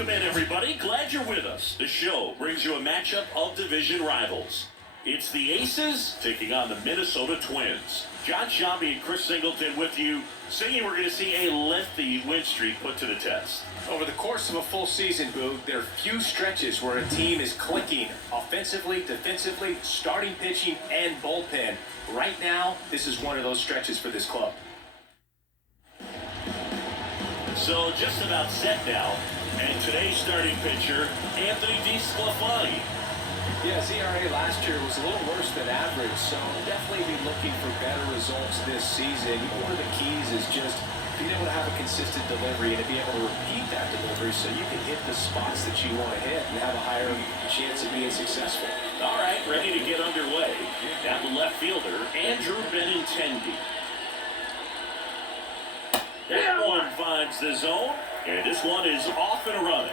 Welcome in, everybody. Glad you're with us. The show brings you a matchup of division rivals. It's the Aces taking on the Minnesota Twins. John Sciambi and Chris Singleton with you, saying we're going to see a lengthy win streak put to the test. Over the course of a full season, Boog, there are few stretches where a team is clicking offensively, defensively, starting pitching, and bullpen. Right now, this is one of those stretches for this club. So just about set now, and today's starting pitcher, Anthony DeSclafani. Yeah, his ERA last year was a little worse than average, so definitely be looking for better results this season. One of the keys is just being able to have a consistent delivery and to be able to repeat that delivery so you can hit the spots that you want to hit and have a higher chance of being successful. All right, ready to get underway. Down the left fielder, Andrew Benintendi. That one finds the zone, and this one is off and running.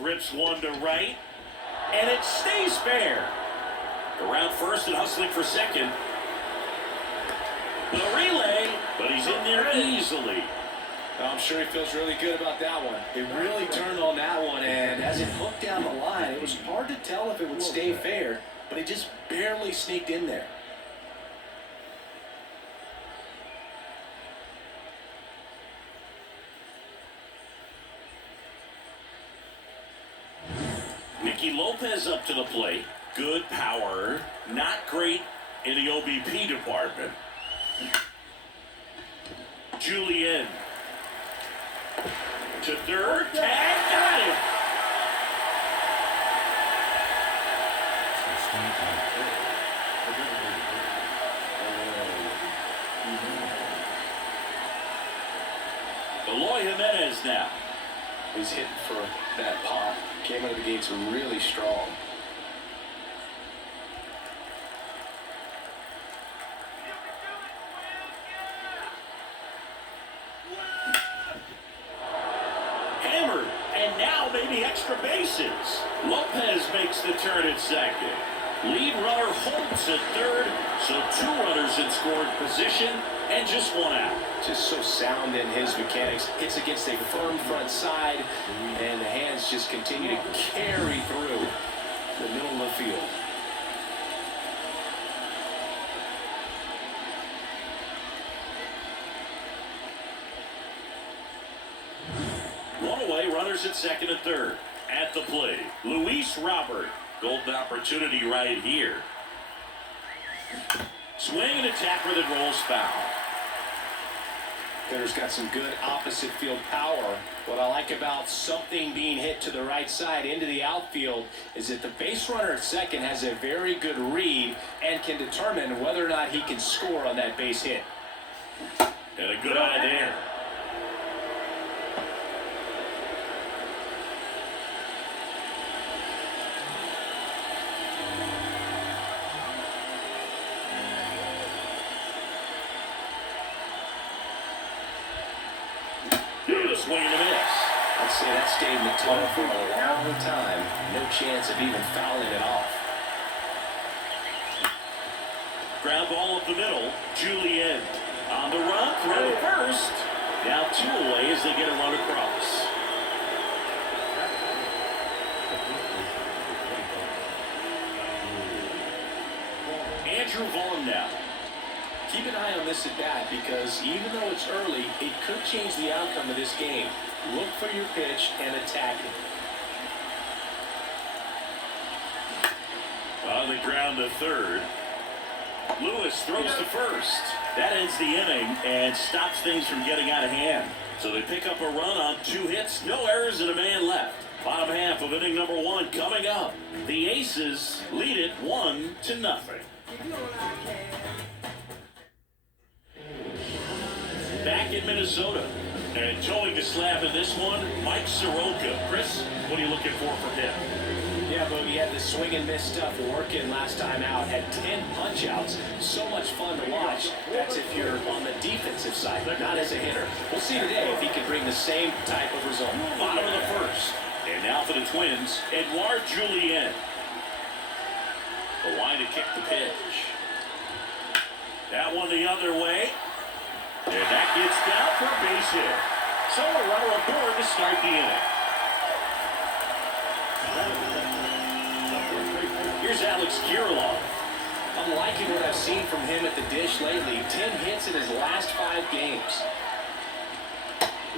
Rips one to right, and it stays fair. Around first and hustling for second. The relay, but he's in there easily. I'm sure he feels really good about that one. It really turned on that one, and as it hooked down the line, it was hard to tell if it would stay fair, but it just barely sneaked in there. Nicky Lopez up to the plate. Good power. Not great in the OBP department. Julien. To third. Tag. Got it. Eloy Jimenez now. He's hitting for that pop. Came out of the gates really strong. Hammered, and now maybe extra bases. Lopez makes the turn at second. Lead runner Holtz at third, so two runners in scoring position and just one out. Just so sound in his mechanics. Hits against a firm front side, and the hands just continue to carry through the middle of the field. One away, runners at second and third. At the plate, Luis Robert. Golden opportunity right here. Swing and a tapper that rolls foul. Hitter's got some good opposite field power. What I like about something being hit to the right side into the outfield is that the base runner at second has a very good read and can determine whether or not he can score on that base hit. And a good eye there. Swing and a miss. I'd say that stayed in the tunnel for a long time. No chance of even fouling it off. Ground ball up the middle. Julien on the run, throw to first. Now two away as they get a run across. Andrew Vaughn now. Keep an eye on this at bat because even though it's early, it could change the outcome of this game. Look for your pitch and attack it. On the ground to third. Lewis throws to first. That ends the inning and stops things from getting out of hand. So they pick up a run on two hits, no errors, and a man left. Bottom half of inning number one coming up. The Aces lead it 1-0. Back in Minnesota. And towing the slab in this one, Mike Soroka. Chris, what are you looking for from him? Yeah, Boogie had the swing and miss stuff working last time out. Had 10 punch-outs. So much fun to watch. That's if you're on the defensive side, but not as a hitter. We'll see today if he can bring the same type of result. Bottom of the first. And now for the Twins, Edouard Julien. The line to kick the pitch. That one the other way. And that gets down for a base hit. So a runner aboard to start the inning. Here's Alex Kirilloff. I'm liking what I've seen from him at the dish lately. 10 hits in his last 5 games.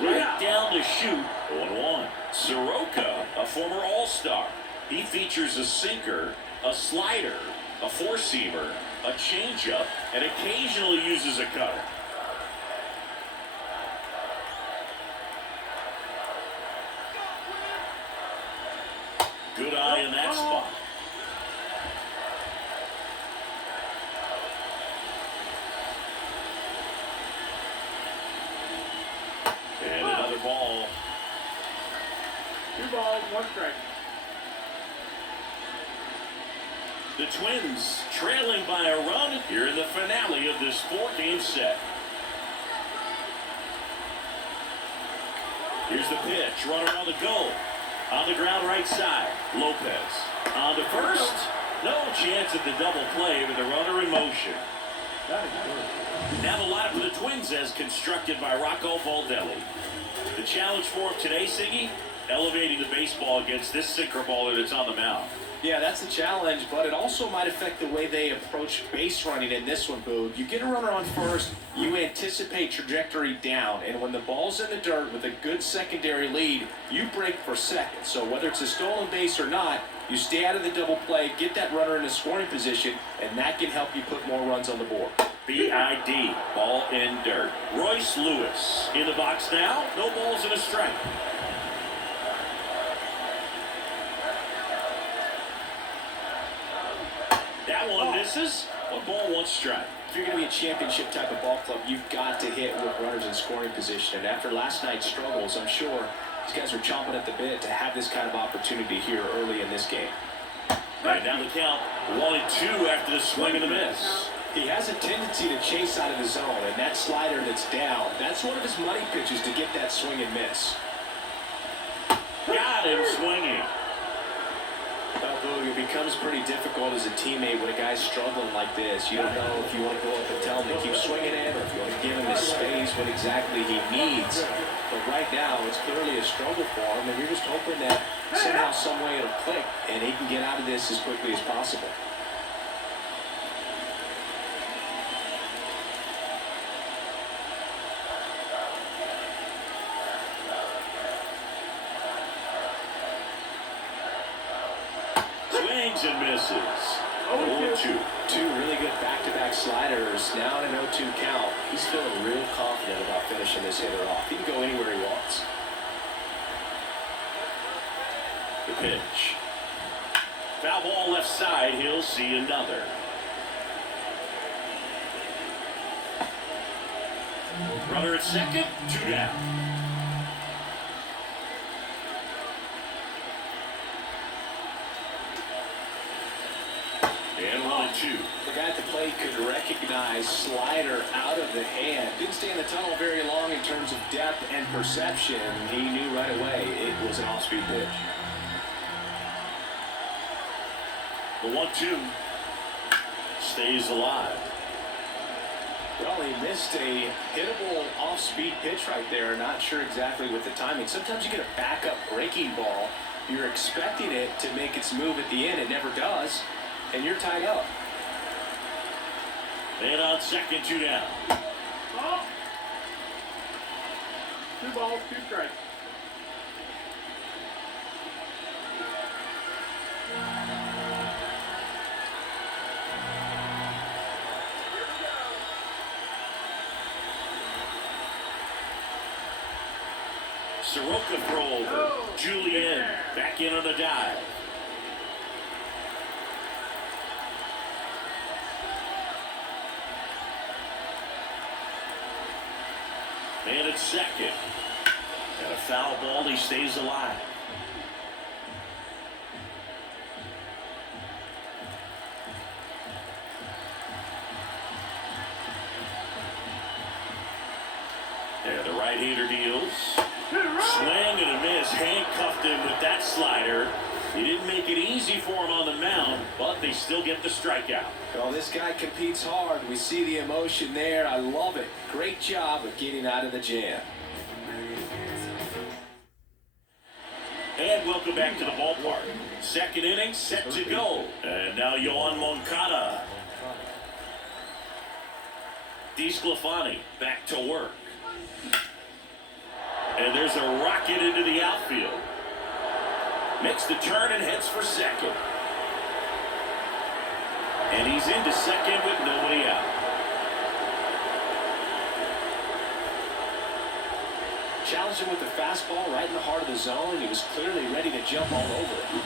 Right down the chute, 0-1. Soroka, a former All-Star. He features a sinker, a slider, a four-seamer, a changeup, and occasionally uses a cutter. Good eye in that spot. And another ball. 2 balls, 1 strike. The Twins trailing by a run here in the finale of this 4-game set. Here's the pitch, runner on the go. On the ground right side, Lopez. On to first, no chance at the double play with the runner in motion. Now the lineup for the Twins as constructed by Rocco Baldelli. The challenge for him today, Siggy, elevating the baseball against this sinker baller that's on the mound. Yeah, that's the challenge, but it also might affect the way they approach base running in this one, Boog. You get a runner on first, you anticipate trajectory down, and when the ball's in the dirt with a good secondary lead, you break for second. So whether it's a stolen base or not, you stay out of the double play, get that runner in a scoring position, and that can help you put more runs on the board. BID, ball in dirt. Royce Lewis in the box now, no balls and a strike. That one misses. 1 ball, 1 strike. If you're going to be a championship type of ball club, you've got to hit with runners in scoring position. And after last night's struggles, I'm sure these guys are chomping at the bit to have this kind of opportunity here early in this game. And now the count 1-2 after the swing and the miss. He has a tendency to chase out of the zone, and that slider that's down, that's one of his money pitches to get that swing and miss. Got him swinging. It becomes pretty difficult as a teammate when a guy's struggling like this. You don't know if you want to go up and tell him to keep swinging it, or if you want to give him his space, what exactly he needs. But right now, it's clearly a struggle for him, and you're just hoping that somehow, some way it'll click, and he can get out of this as quickly as possible. Swings and misses. 0-2. 2 really good back-to-back sliders. Now in an 0-2 count. He's feeling real confident about finishing this hitter off. He can go anywhere he wants. The pitch. Foul ball left side. He'll see another. Runner at second. 2 down. And 1-2. The guy at the plate could recognize slider out of the hand. Didn't stay in the tunnel very long in terms of depth and perception. He knew right away it was an off-speed pitch. The 1-2 stays alive. Well, he missed a hittable off-speed pitch right there. Not sure exactly with the timing. Sometimes you get a backup breaking ball. You're expecting it to make its move at the end. It never does. And you're tied up. And on second, 2 down. Oh. 2 balls, 2 strikes. Soroka throw over. Julian back in on the dive. And at second. And a foul ball. He stays alive. And the right-hander deals. Swing and a miss. Handcuffed him with that slider. He didn't make it easy for him on the mound, but they still get the strikeout. Well, this guy competes hard. We see the emotion there. I love it. Great job of getting out of the jam. And welcome back to the ballpark. Second inning set to go. And now Yoan Moncada. DeSclafani back to work. And there's a rocket into the outfield. Makes the turn and heads for second. And he's into second with nobody out. Challenged him with the fastball right in the heart of the zone. He was clearly ready to jump all over it.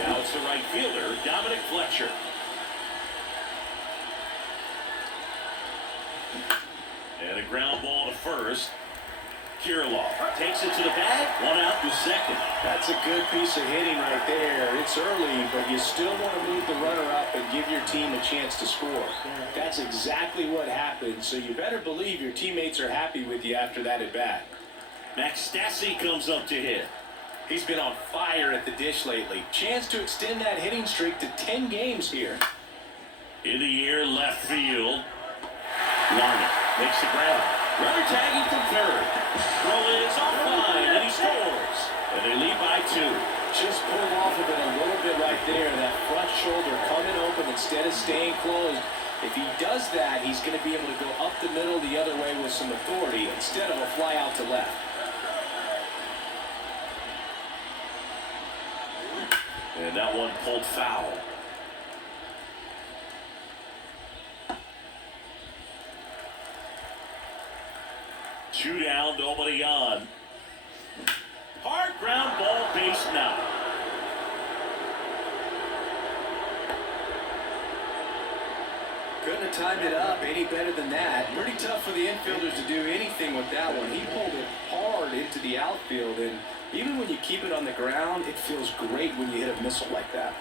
Now it's the right fielder, Dominic Fletcher. And a ground ball to first. Kirilloff takes it to the bag. One out to second. That's a good piece of hitting right there. It's early, but you still want to move the runner up and give your team a chance to score. That's exactly what happened, so you better believe your teammates are happy with you after that at bat. Max Stassi comes up to hit. He's been on fire at the dish lately. Chance to extend that hitting streak to 10 games here. In the air, left field. Larned makes the grab. Runner tagging from third. Throw is offline, and he scores. And they lead by 2. Just pulled off of it a little bit right there. That front shoulder coming open instead of staying closed. If he does that, he's going to be able to go up the middle the other way with some authority instead of a fly out to left. And that one pulled foul. Two down, nobody on. Hard ground ball, base now. Couldn't have timed it up any better than that. Pretty tough for the infielders to do anything with that one. He pulled it hard into the outfield, and even when you keep it on the ground, it feels great when you hit a missile like that.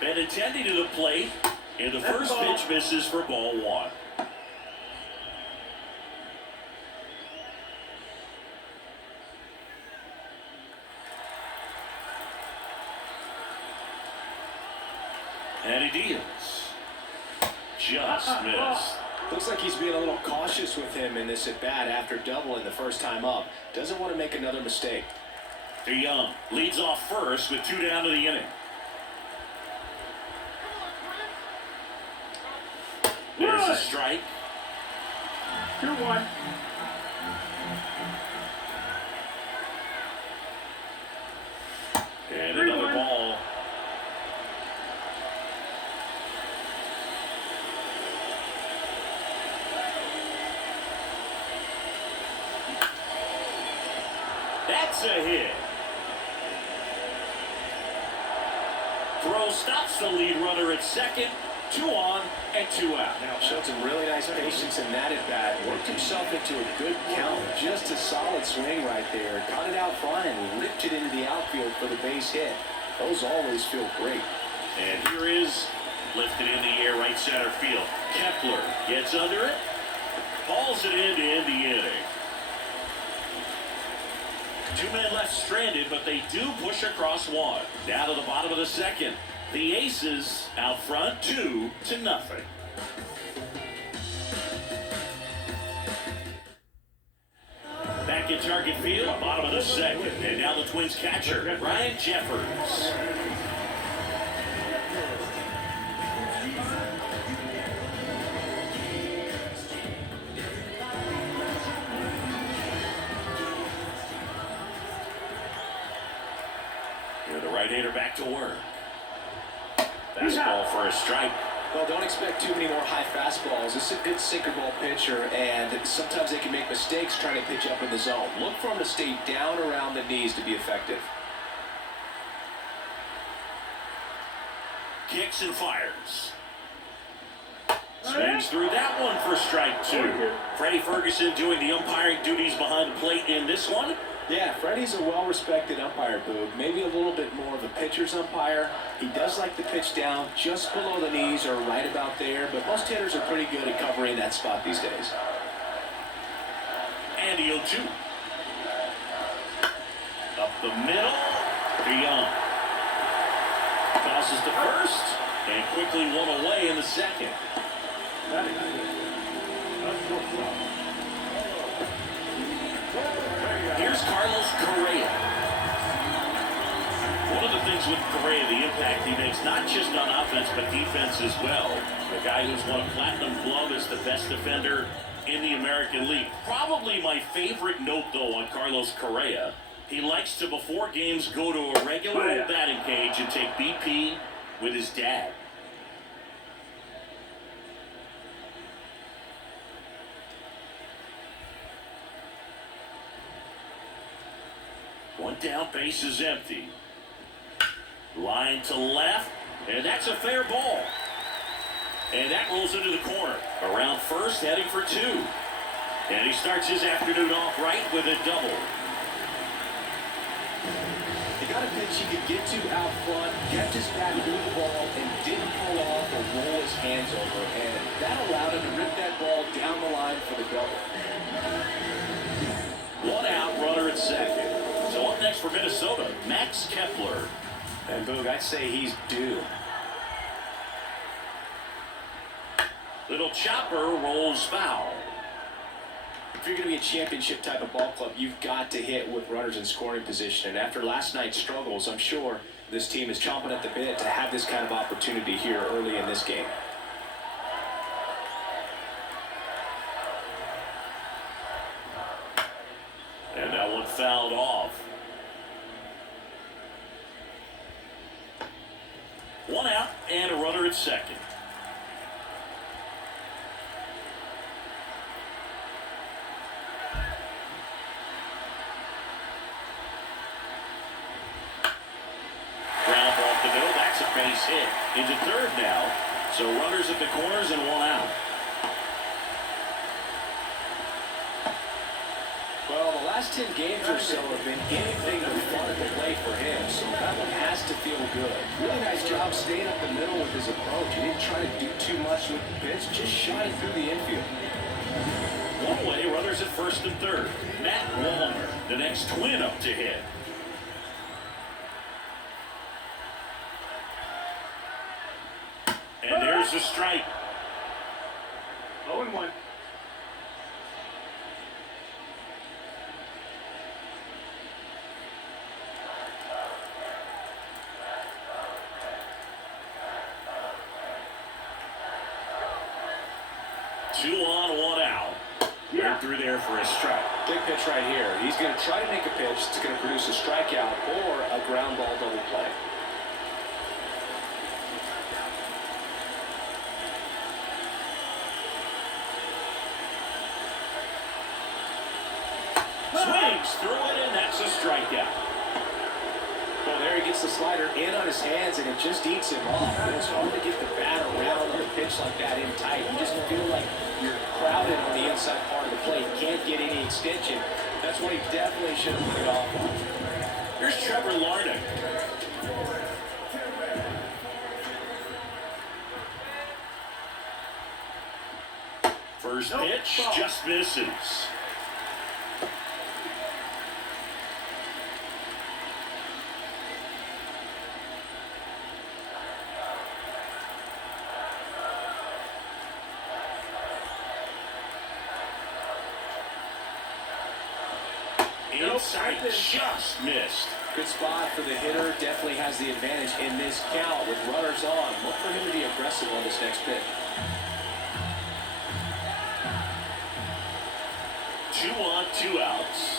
Benintendi to the plate, and the first pitch misses for ball 1. And he deals. Just missed. Looks like he's being a little cautious with him in this at-bat after doubling the first time up. Doesn't want to make another mistake. DeYoung leads off first with 2 down to the inning. There's a strike. 2-1. And another ball. That's a hit. Throw stops the lead runner at second. 2 on and 2 out. Now showed some really nice patience in that at bat. Worked himself into a good count. Just a solid swing right there. Got it out front and ripped it into the outfield for the base hit. Those always feel great. And here is lifted in the air, right center field. Kepler gets under it, hauls it in to end the inning. 2 men left stranded, but they do push across 1. Down to the bottom of the second. The Aces out front 2-0. Back at Target Field, bottom of the second. And now the Twins catcher, Ryan Jeffers. The right-hander back to work. Fastball for a strike. Well, don't expect too many more high fastballs. This is a good sinker ball pitcher, and sometimes they can make mistakes trying to pitch up in the zone. Look for him to stay down around the knees to be effective. Kicks and fires. Swings through that one for strike 2. Freddie Ferguson doing the umpiring duties behind the plate in this one. Yeah, Freddie's a well-respected umpire, Boog. Maybe a little bit more of a pitcher's umpire. He does like the pitch down just below the knees or right about there, but most hitters are pretty good at covering that spot these days. And the 0-2. Up the middle. Young. Tosses to first. And quickly one away in the second. Here's Carlos Correa. One of the things with Correa, the impact he makes, not just on offense, but defense as well. The guy who's won a platinum glove as the best defender in the American League. Probably my favorite note, though, on Carlos Correa. He likes to, before games, go to a regular old batting cage and take BP with his dad. One down, base is empty. Line to left, and that's a fair ball. And that rolls into the corner. Around first, heading for two. And he starts his afternoon off right with a double. He got a pitch he could get to out front, kept his back to the ball, and didn't pull off or roll his hands over. And that allowed him to rip that ball down the line for the double. One out, runner at second. So up next for Minnesota, Max Kepler. And Boog, I'd say he's due. Little chopper rolls foul. If you're going to be a championship type of ball club, you've got to hit with runners in scoring position. And after last night's struggles, I'm sure this team is chomping at the bit to have this kind of opportunity here early in this game. And that one fouled off. One out and a runner at second. Ground ball up the middle. That's a base hit. Into third now. So runners at the corners and one out. Well, the last 10 games or so have been anything but fun at the plate for him, so that one has to feel good. Really nice job staying up the middle with his approach. He didn't try to do too much with the pitch, just shot it through the infield. One away, runners at first and third. Matt Wallner, the next twin up to hit. And there's a strike. 0-1. Two on, one out. Right through there for a strike. Big pitch right here. He's going to try to make a pitch that's going to produce a strikeout or a ground ball double play. Swings through it, and that's a strikeout. Well, there he gets the slider in on his hands, and it just eats him off. It's hard to get the bat around on a pitch like that in tight. You just feel like you're crowded on the inside part of the plate. You can't get any extension. That's what he definitely should have put it off on. Here's Trevor Larnach. First pitch just misses. Inside, just missed. Good spot for the hitter. Definitely has the advantage in this count with runners on. Look for him to be aggressive on this next pitch. 2 on, 2 outs.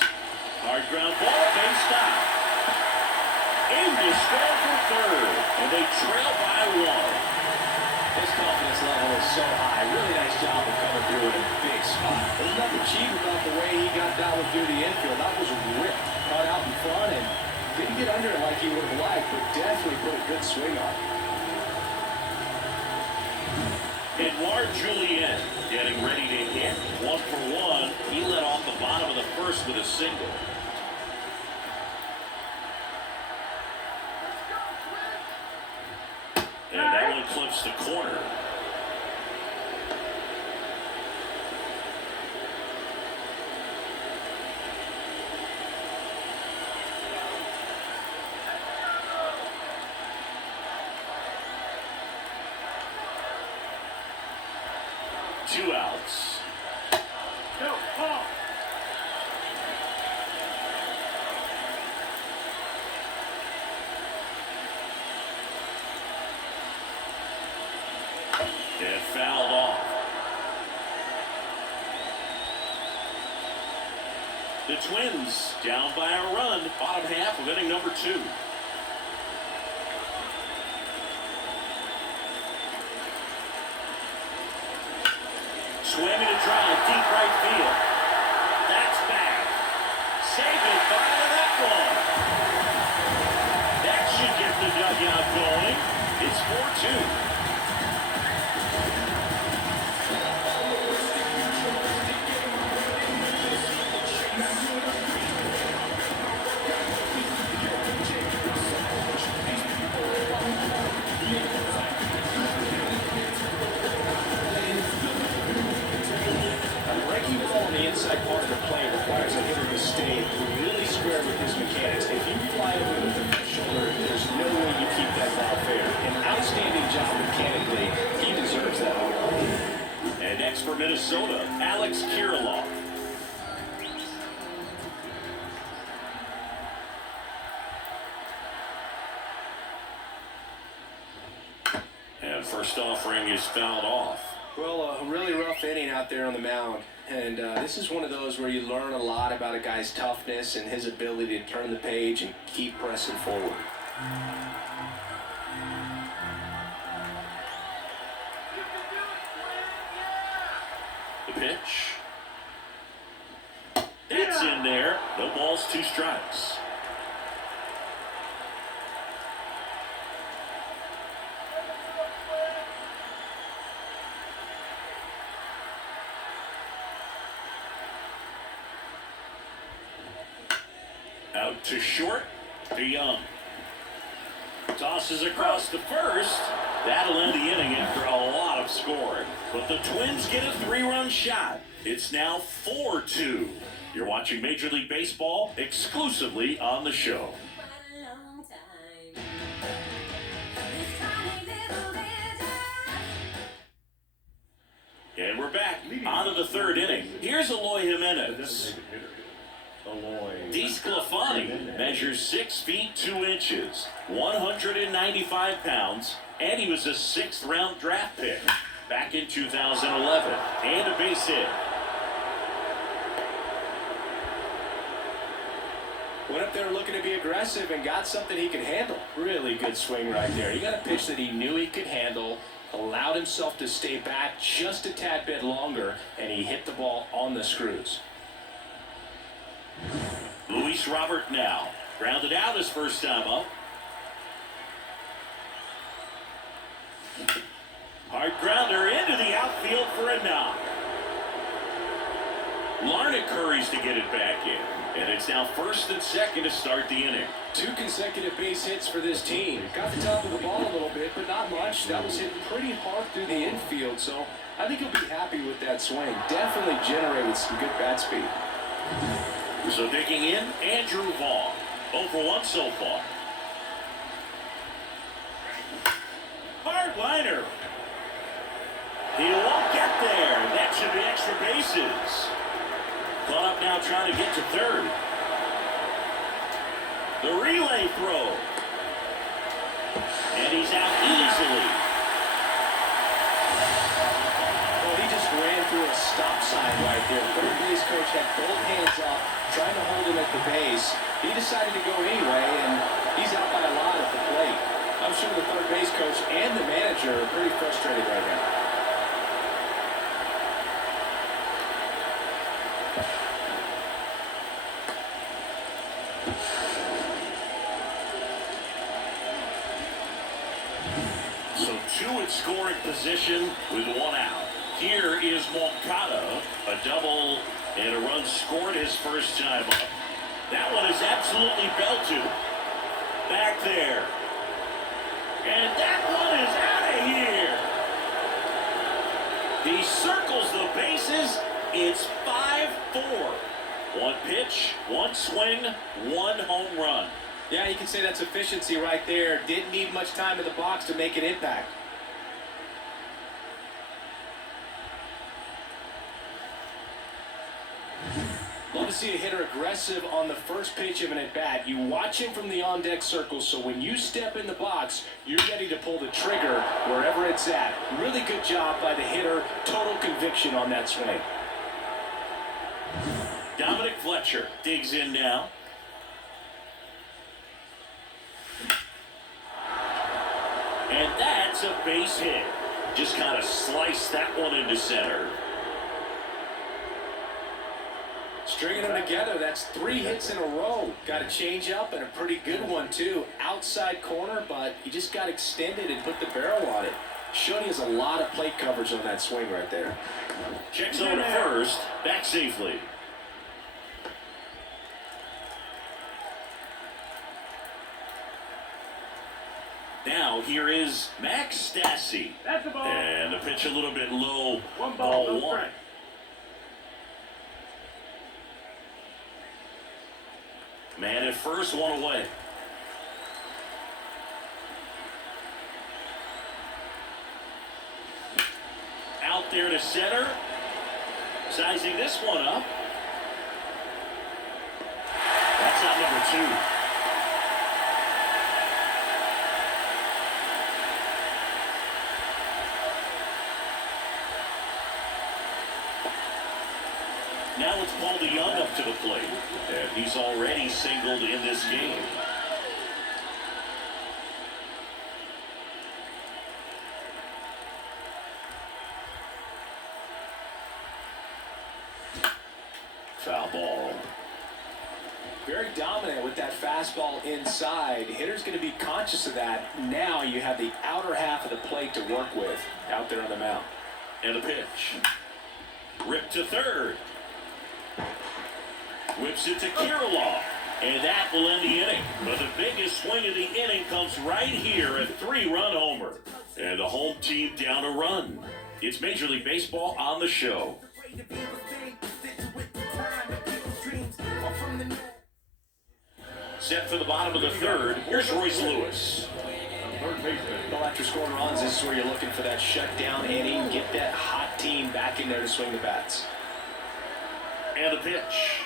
Hard ground ball, base stop. Able to score for third, and they trail by 1. His confidence level is so high. Really nice job of coming through in a big spot. There's nothing cheap about the way he got that one through the infield. That was ripped, caught out in front, and didn't get under it like he would have liked, but definitely put a good swing on it. Edouard Julien getting ready to hit. 1 for 1. He led off the bottom of the first with a single. against the corner. Two outs. No, ball. And fouled off. The Twins down by a run, bottom half of inning number 2. Swinging a drive, deep right field. That's back. Say goodbye to that one. That should get the dugout going. It's 4-2. Breaking ball on the inside part of the plane requires a hitter to stay really square with his mechanics. If you fly over with the shoulder, there's no way you keep that ball fair. An outstanding job mechanically. He deserves that award. And next for Minnesota, Alex Kirilloff. And first offering is fouled off. Well, a really rough inning out there on the mound. And this is one of those where you learn a lot about a guy's toughness and his ability to turn the page and keep pressing forward. The pitch. That's in there. No balls, 2 strikes. Out to short, to Young. Tosses across to first. That'll end the inning after a lot of scoring. But the Twins get a 3-run shot. It's now 4-2. You're watching Major League Baseball exclusively on the show. And we're back on to the 3rd inning. Here's Eloy Jimenez. DeSclafani measures 6 feet 2 inches, 195 pounds, and he was a 6th-round draft pick back in 2011. And a base hit. Went up there looking to be aggressive and got something he could handle. Really good swing right there. He got a pitch that he knew he could handle, allowed himself to stay back just a tad bit longer, and he hit the ball on the screws. Luis Robert now. Grounded out his first time up. Hard grounder into the outfield for a knock. Larnach hurries to get it back in. And it's now 1st and 2nd to start the inning. 2 consecutive base hits for this team. Got the top of the ball a little bit, but not much. That was hit pretty hard through the infield, so I think he'll be happy with that swing. Definitely generated some good bat speed. So digging in, Andrew Vaughn. 0 for 1 so far. Hard liner. He won't get there. That should be extra bases. Caught up now trying to get to 3rd. The relay throw. And he's out easily. Well, he just ran through a stop sign right there. Third base coach had both hands up, trying to hold him at the base. He decided to go anyway, and he's out by a lot at the plate. I'm sure the third base coach and the manager are pretty frustrated right now. So 2 at scoring position with 1 out. Here is Moncada, a double and a run scored his first time up. That one is absolutely belted. Back there. And that one is out of here. He circles the bases. It's 5-4. One pitch, one swing, one home run. Yeah, you can say that's efficiency right there. Didn't need much time in the box to make an impact. Love to see a hitter aggressive on the first pitch of an at-bat. You watch him from the on-deck circle, so when you step in the box, you're ready to pull the trigger wherever it's at. Really good job by the hitter. Total conviction on that swing. Dominic Fletcher digs in now. And that's a base hit. Just kind of sliced that one into center. Stringing them together, that's 3 hits in a row. Got a change up and a pretty good one too. Outside corner, but he just got extended and put the barrel on it. Showed he has a lot of plate coverage on that swing right there. Checks over to first, back safely. Now here is Max Stassi. That's the ball. And the pitch a little bit low. One ball, no one. strike. Man at first, one away. Out there to center. Sizing this one up. That's out number 2. Now it's Paul DeYoung up to the plate, and he's already singled in this game. Foul ball. Very dominant with that fastball inside. Hitter's going to be conscious of that. Now you have the outer half of the plate to work with out there on the mound. And a pitch. Ripped to third. Whips it to Kirilloff. And that will end the inning. But the biggest swing of the inning comes right here, a 3-run homer. And the home team down a run. It's Major League Baseball on the show. Set for the bottom of the third. Here's Royce Lewis. Well, after scoring runs, this is where you're looking for that shutdown inning. Get that hot team back in there to swing the bats. And the pitch.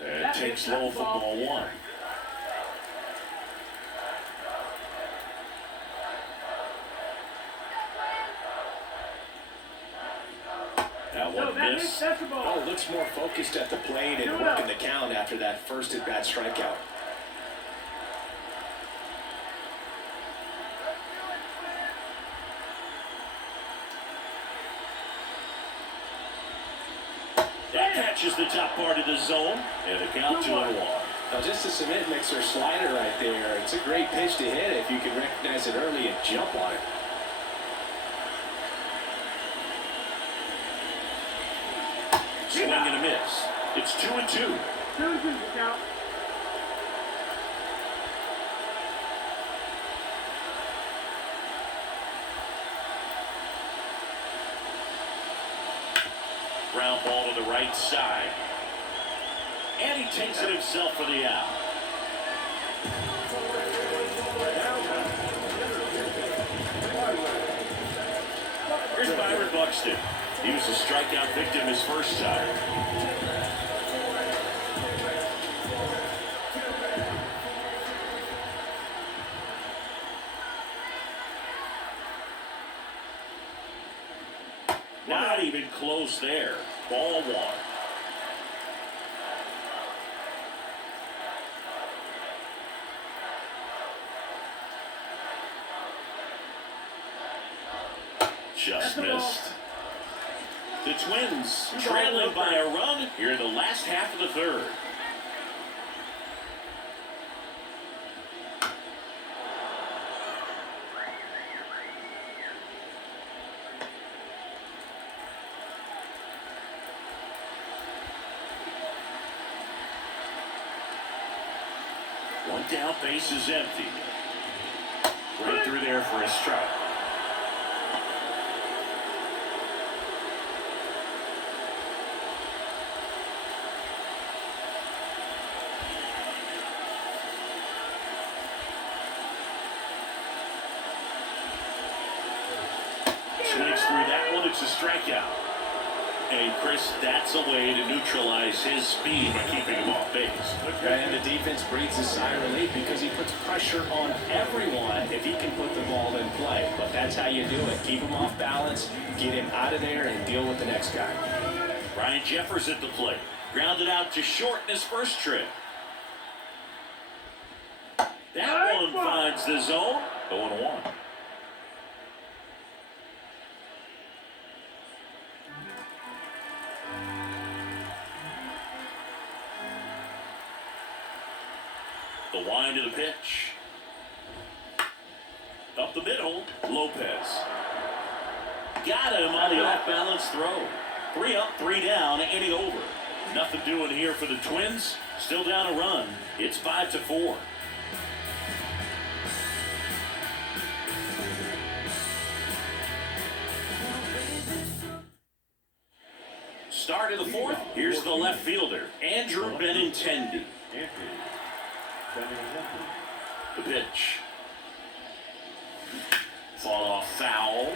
That takes low for ball 1. That one missed. That's the ball. Oh, looks more focused at the plate and working the count after that first at-bat strikeout. That catches the top part of the zone, and the count 2-1. Now, just a cement mixer slider right there. It's a great pitch to hit if you can recognize it early and jump on it. Swing and a miss. It's 2-2. 2-2 count. Ground ball to the right side. And he takes it himself for the out. Here's Byron Buxton. He was a strikeout victim his first time. Not even close there. Ball 1. Just missed. The Twins trailing by a run here in the last half of the third. One down, base is empty. Right through there for a strike. strikeout. And Chris, that's a way to neutralize his speed by keeping him off base. And the defense breathes a sigh of relief because he puts pressure on everyone if he can put the ball in play. But that's how you do it. Keep him off balance, get him out of there, and deal with the next guy. Ryan Jeffers at the plate. Grounded out to short in his first trip. That one finds the zone. 0-1. The wind of the pitch. Up the middle, Lopez. Got him on the off-balance throw. 3 up, 3 down, inning over. Nothing doing here for the Twins. Still down a run. It's 5-4. Start of the fourth. Here's the left fielder, Andrew Benintendi. The pitch. Fall off foul.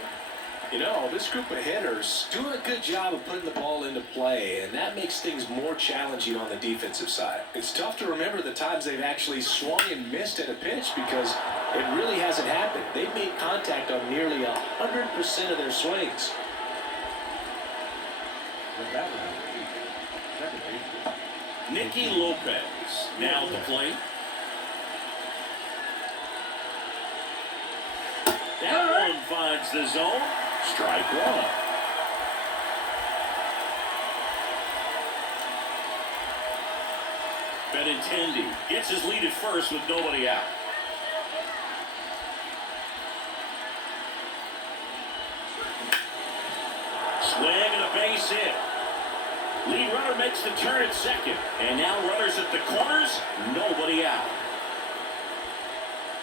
You know, this group of hitters doing a good job of putting the ball into play, and that makes things more challenging on the defensive side. It's tough to remember the times they've actually swung and missed at a pitch because it really hasn't happened. They've made contact on nearly 100% of their swings. Nicky Lopez now at the plate. That one finds the zone. Strike one. Benintendi gets his lead at first with nobody out. Swing and a base hit. Lead runner makes the turn at second. And now runners at the corners, nobody out.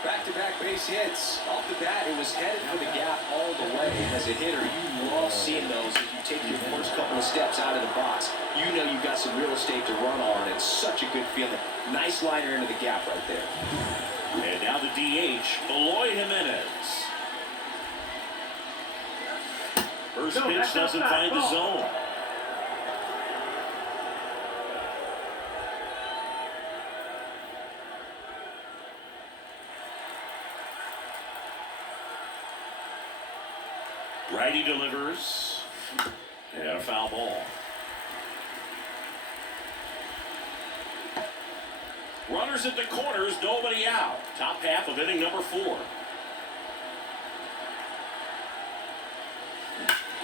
Back-to-back base hits. Off the bat, it was headed for the gap all the way. As a hitter, you love seeing those. If you take your first couple of steps out of the box, you know you've got some real estate to run on. It's such a good feeling. Nice liner into the gap right there. And now the DH, Eloy Jimenez. First pitch doesn't find the zone. Righty delivers. And a foul ball. Runners at the corners, nobody out. Top half of inning number 4.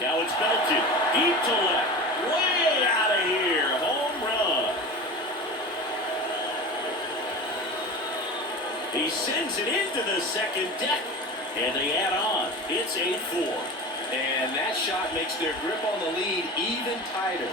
Now it's belted. Deep to left. Way out of here. Home run. He sends it into the second deck. And they add on. It's 8-4. And that shot makes their grip on the lead even tighter.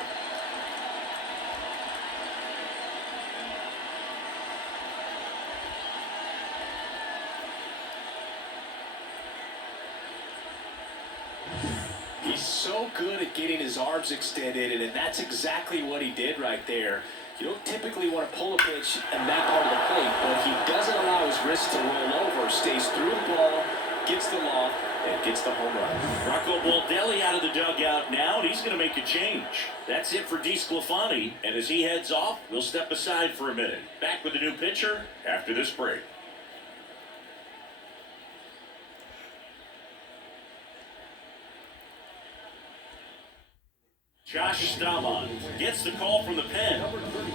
He's so good at getting his arms extended, and that's exactly what he did right there. You don't typically want to pull a pitch in that part of the plate, but he doesn't allow his wrist to roll over, stays through the ball, gets the loft, and gets the home run. Rocco Baldelli out of the dugout now, and he's going to make a change. That's it for DeSclafani, and as he heads off, we'll step aside for a minute. Back with the new pitcher after this break. Josh Staumont gets the call from the pen.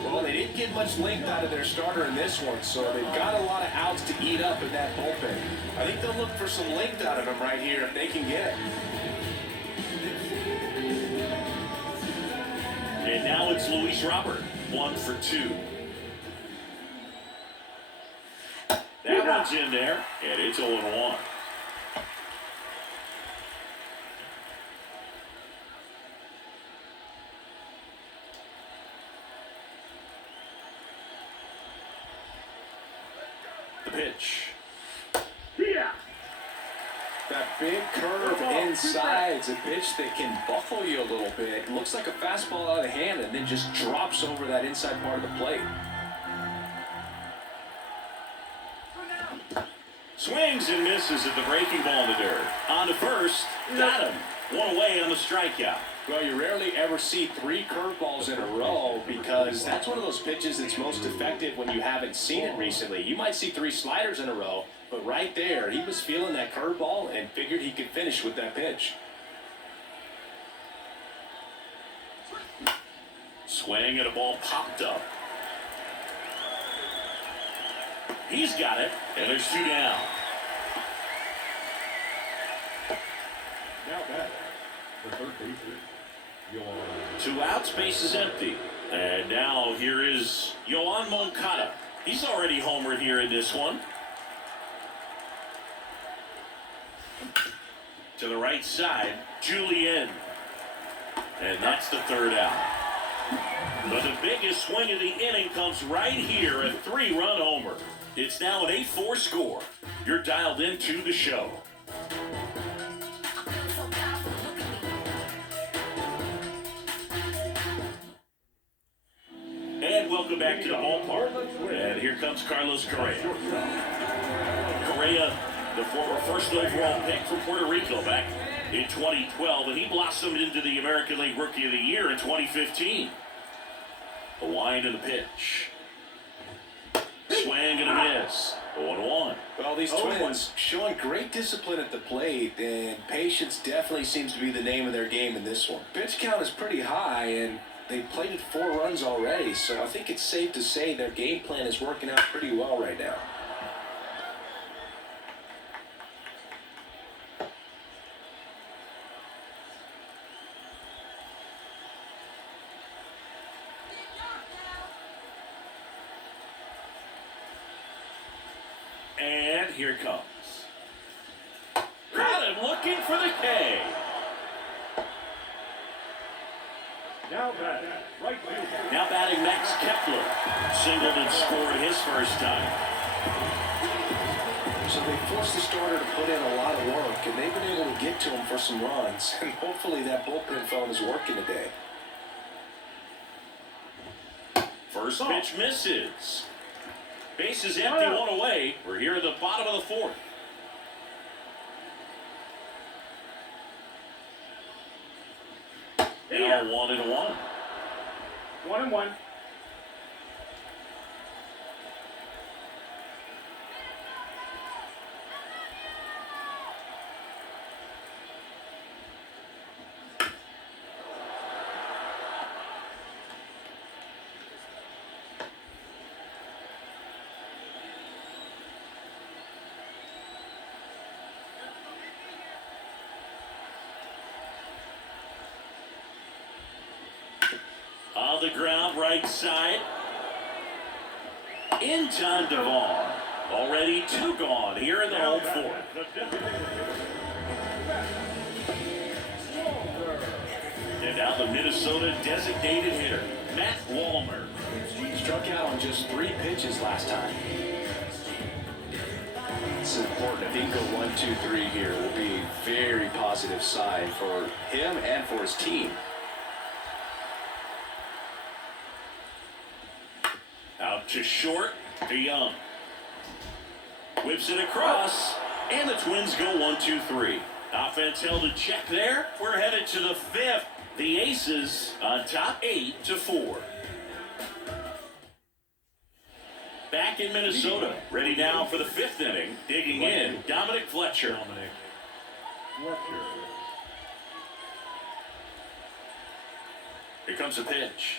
Well, they didn't get much length out of their starter in this one, so they've got a lot of outs to eat up in that bullpen. I think they'll look for some length out of him right here if they can get it. And now it's Luis Robert, 1 for 2. That one's in there, and it's 0-1. Pitch. Yeah. That big curve inside is a pitch that can buckle you a little bit. It looks like a fastball out of the hand and then just drops over that inside part of the plate. Swings and misses at the breaking ball in the dirt. On to first, got him. One away on the strikeout. Well, you rarely ever see 3 curveballs in a row because that's one of those pitches that's most effective when you haven't seen it recently. You might see 3 sliders in a row, but right there, he was feeling that curveball and figured he could finish with that pitch. Swing and a ball popped up. He's got it, and there's 2 down. Now back, the third baseman, Yoan. 2 outs, base is empty. And now here is Yoan Moncada. He's already homered here in this one. To the right side, Julien. And that's the 3rd out. But the biggest swing of the inning comes right here, a 3-run homer. It's now an 8-4 score. You're dialed into the show. And welcome back to the ballpark. And here comes Carlos Correa. Correa, the former first overall pick from Puerto Rico back in 2012, and he blossomed into the American League Rookie of the Year in 2015. The wind of the pitch. Swing and a miss. 0-1. Well, these twins showing great discipline at the plate, and patience definitely seems to be the name of their game in this one. Pitch count is pretty high, and they've plated 4 runs already, so I think it's safe to say their game plan is working out pretty well right now. And here it comes. Got him looking for the K. Now back, right fielder. Now batting Max Kepler. Singled and scored his first time. So they forced the starter to put in a lot of work, and they've been able to get to him for some runs, and hopefully that bullpen phone is working today. First pitch misses. Base is empty, 1 away. We're here at the bottom of the 4th. Now 1-1. 1-1. On the ground, right side. Anton Devon. Already 2 gone here in the home 4th. And now the Minnesota designated hitter, Matt Wallner. Struck out on just 3 pitches last time. It's important. If he can go 1, 2, 3 here, it will be a very positive sign for him and for his team. Out to short, to Young. Whips it across, and the Twins go 1, 2, 3. Offense held in check there. We're headed to the 5th. The Aces on top 8-4. Back in Minnesota, ready now for the 5th inning. Digging in, Dominic Fletcher. Here comes a pitch.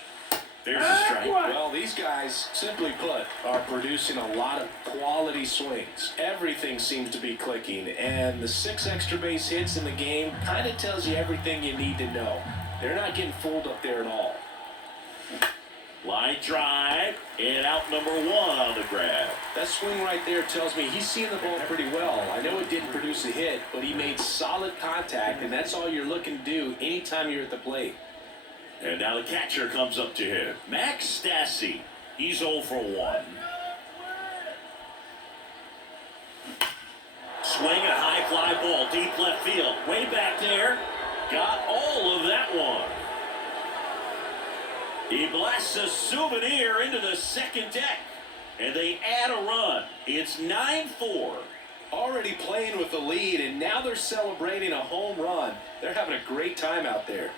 There's a strike. Well, these guys, simply put, are producing a lot of quality swings. Everything seems to be clicking, and the 6 extra base hits in the game kind of tells you everything you need to know. They're not getting fooled up there at all. Line drive, and out number 1 on the grab. That swing right there tells me he's seeing the ball pretty well. I know it didn't produce a hit, but he made solid contact, and that's all you're looking to do anytime you're at the plate. And now the catcher comes up to him. Max Stassi. He's 0 for 1. Swing a high fly ball, deep left field. Way back there. Got all of that one. He blasts a souvenir into the second deck. And they add a run. It's 9-4. already playing with the lead, and now they're celebrating a home run. They're having a great time out there.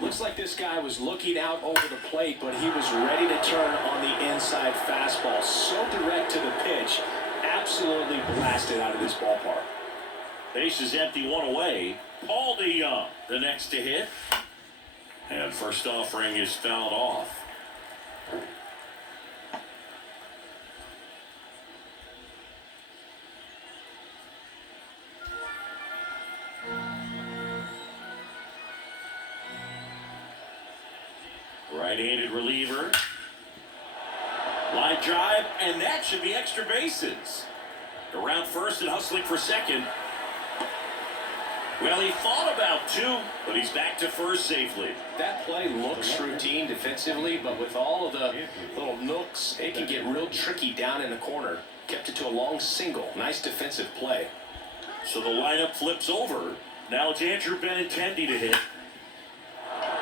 Looks like this guy was looking out over the plate, but he was ready to turn on the inside fastball. So direct to the pitch, absolutely blasted out of this ballpark. Base is empty, one away. Paul DeYoung, the next to hit. And first offering is fouled off. Right-handed reliever. Line drive, and that should be extra bases. Around first and hustling for second. Well, he thought about two, but he's back to first safely. That play looks routine defensively, but with all of the little nooks, it can get real tricky down in the corner. Kept it to a long single. Nice defensive play. So the lineup flips over. Now it's Andrew Benintendi to hit.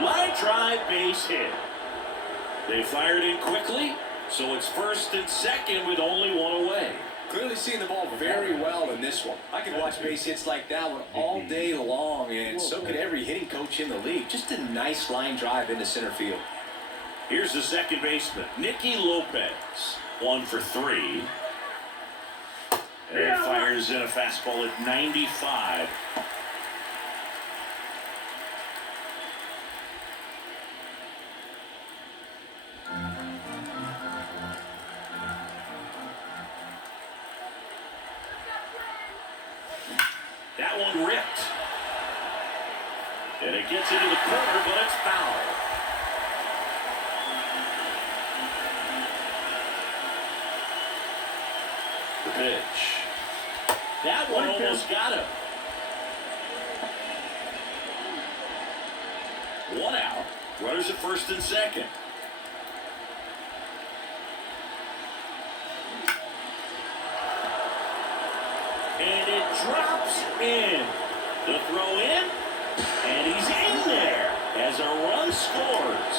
Line drive, base hit. They fired in quickly, so it's first and second with only one away. Clearly seeing the ball very well in this one. I could watch base hits like that one all day long, and so could every hitting coach in the league. Just a nice line drive into center field. Here's the second baseman, Nicky Lopez. 1 for 3. And fires in a fastball at 95. That one ripped. And it gets into the corner, but it's foul. The pitch. That one almost got him. 1 out. Runners at first and second. And it drops in. The throw in. And he's in there as a run scores.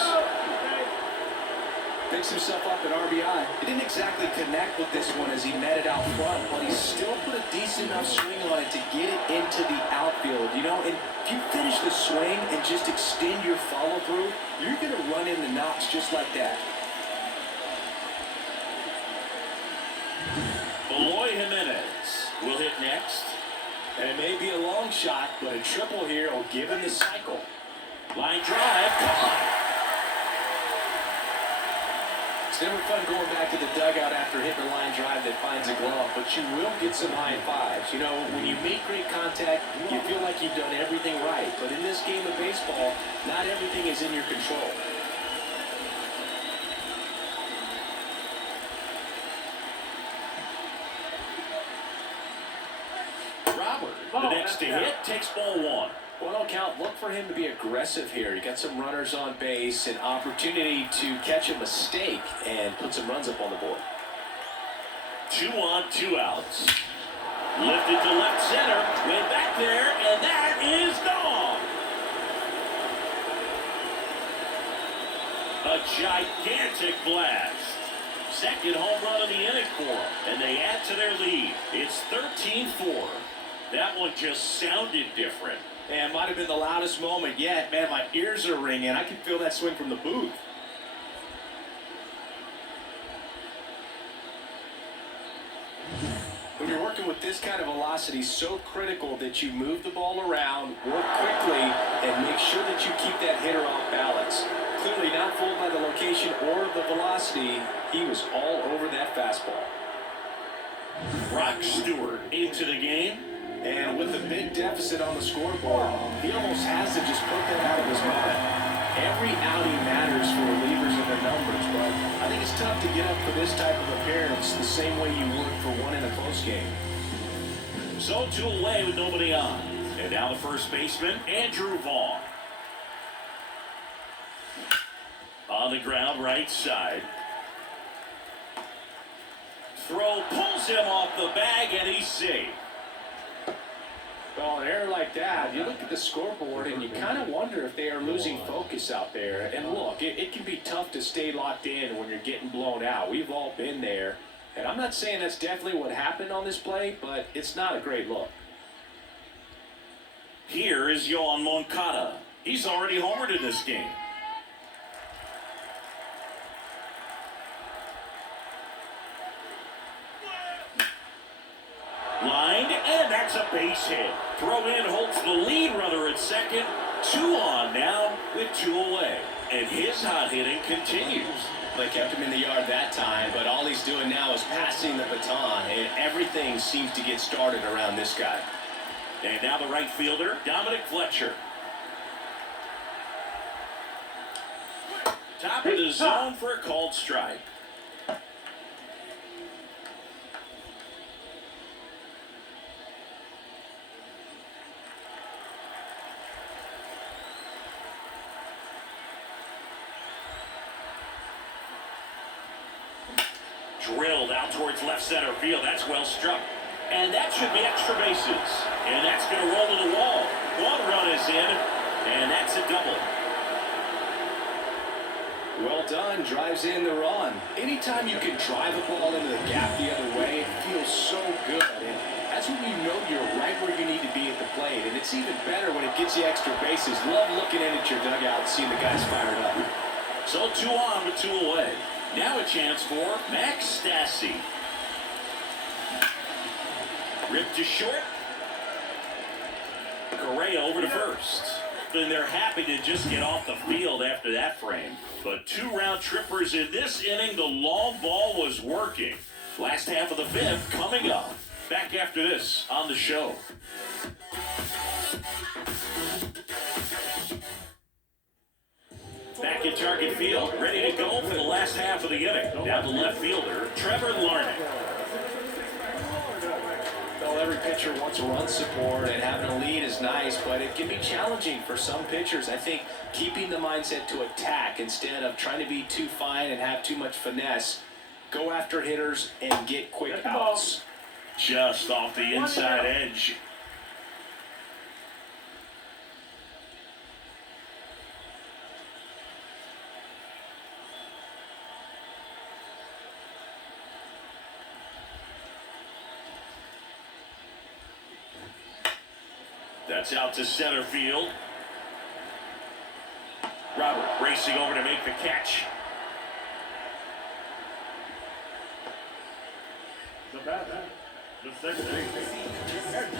Picks himself up at RBI. He didn't exactly connect with this one as he met it out front, but he still put a decent enough swing on it to get it into the outfield. You know, and if you finish the swing and just extend your follow-through, you're going to run into knocks just like that. Eloy Jimenez will hit next. And it may be a long shot, but a triple here will give him the cycle. Line drive, caught. It's never fun going back to the dugout after hitting a line drive that finds a glove, but you will get some high fives. You know, when you make great contact, you feel like you've done everything right. But in this game of baseball, not everything is in your control. Robert, the next to hit, takes ball 1. Well, no count. Look for him to be aggressive here. You got some runners on base, an opportunity to catch a mistake and put some runs up on the board. 2 on, 2 outs. Lifted to left center, went back there, and that is gone. A gigantic blast. Second home run of the inning for them, and they add to their lead. It's 13-4. That one just sounded different. And might have been the loudest moment yet. Man, my ears are ringing. I can feel that swing from the booth. When you're working with this kind of velocity, so critical that you move the ball around, work quickly, and make sure that you keep that hitter off balance. Clearly not fooled by the location or the velocity. He was all over that fastball. Brock Stewart into the game. And with the big deficit on the scoreboard, he almost has to just put that out of his mind. Every outing matters for relievers in the numbers, but I think it's tough to get up for this type of appearance the same way you would for one in a close game. So 2 away with nobody on. And now the first baseman, Andrew Vaughn. On the ground, right side. Throw pulls him off the bag, and he's safe. Well, an error like that, you look at the scoreboard and you kind of wonder if they are losing focus out there. And look, it can be tough to stay locked in when you're getting blown out. We've all been there. And I'm not saying that's definitely what happened on this play, but it's not a great look. Here is Yohan Moncada. He's already homered in this game. Lined, and that's a base hit. Throw in holds the lead runner at second. 2 on now with 2 away. And his hot hitting continues. They kept him in the yard that time, but all he's doing now is passing the baton, and everything seems to get started around this guy. And now the right fielder, Dominic Fletcher. Top of the zone for a called strike. Drilled out towards left center field. That's well struck. And that should be extra bases. And that's going to roll to the wall. 1 run is in, and that's a double. Well done, drives in the run. Anytime you can drive a ball into the gap the other way, it feels so good. And that's when you know you're right where you need to be at the plate. And it's even better when it gets you extra bases. Love looking in at your dugout and seeing the guys fired up. So 2 on with 2 away. Now a chance for Max Stassi. Ripped to short. Correa over to first. And they're happy to just get off the field after that frame. But 2 round trippers in this inning. The long ball was working. Last half of the 5th coming up. Back after this on the show. Back in target field, ready to go for the last half of the inning. Now the left fielder, Trevor Larnach. Well, every pitcher wants run support, and having a lead is nice, but it can be challenging for some pitchers. I think keeping the mindset to attack instead of trying to be too fine and have too much finesse. Go after hitters and get quick outs. Just off the inside edge. That's out to center field. Robert racing over to make the catch. The batter, the second baseman,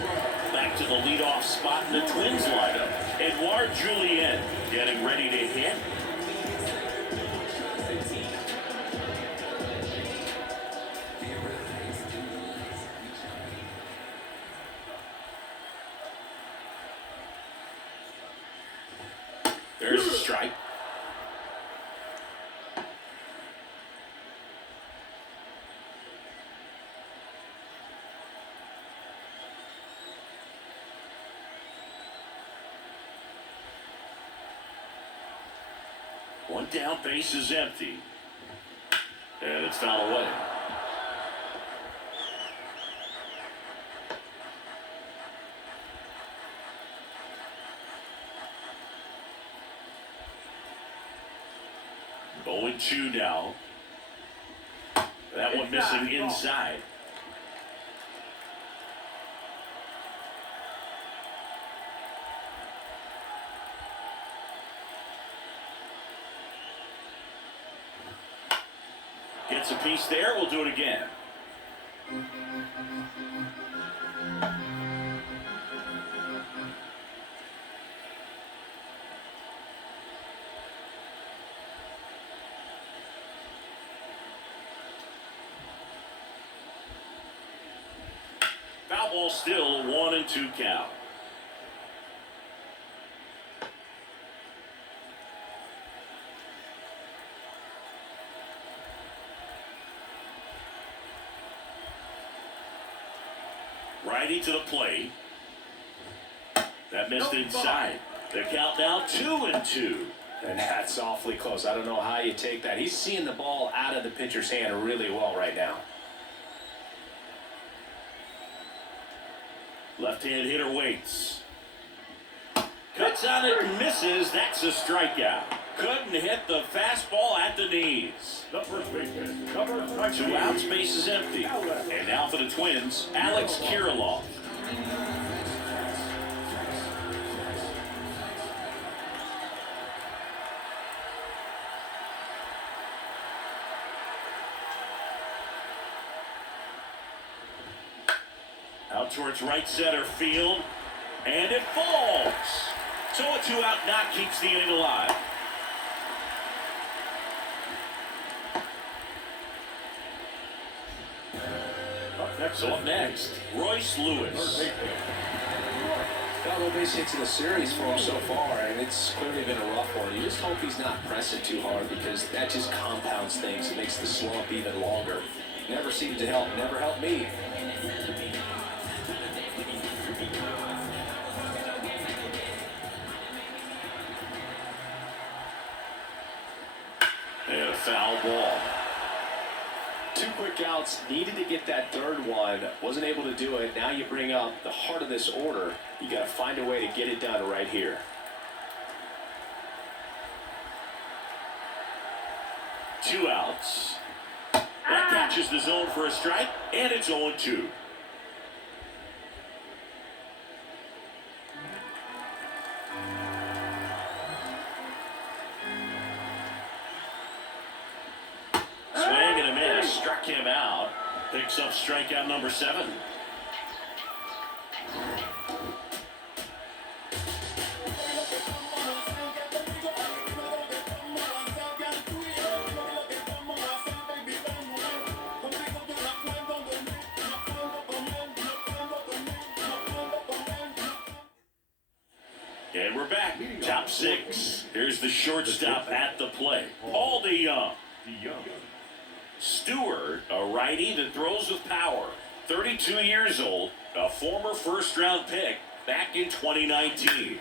Back to the leadoff spot in the Twins lineup. Edouard Julien getting ready to hit. There's a strike. One down, base is empty. And it's foul away. Going 2 now. That one missing inside. Gets a piece there. We'll do it again. Foul ball still 1-2 count. Righty to the plate. That missed inside. The count now 2-2. And that's awfully close. I don't know how you take that. He's seeing the ball out of the pitcher's hand really well right now. Left-hand hitter waits. Cuts on it and misses. That's a strikeout. Couldn't hit the fastball at the knees. The first baseman, number 19. 2 outs, base is empty. And now for the Twins, Alex Kirilloff. Out towards right center field. And it falls. So a 2-out knock keeps the inning alive. Up next, Royce Lewis. Got no base hits in the series for him so far, and it's clearly been a rough one. You just hope he's not pressing too hard because that just compounds things. It makes the slump even longer. Never seemed to help. Never helped me. And a foul ball. 2 quick outs, needed to get that third one, wasn't able to do it. Now you bring up the heart of this order. You got to find a way to get it done right here. Two outs. That catches the zone for a strike, and it's 0-2. Struck him out. Picks up strikeout number 7. And we're back. Top 6. Here's the shortstop at the plate. Paul DeYoung. Stewart, a righty that throws with power. 32 years old, a former first-round pick back in 2019.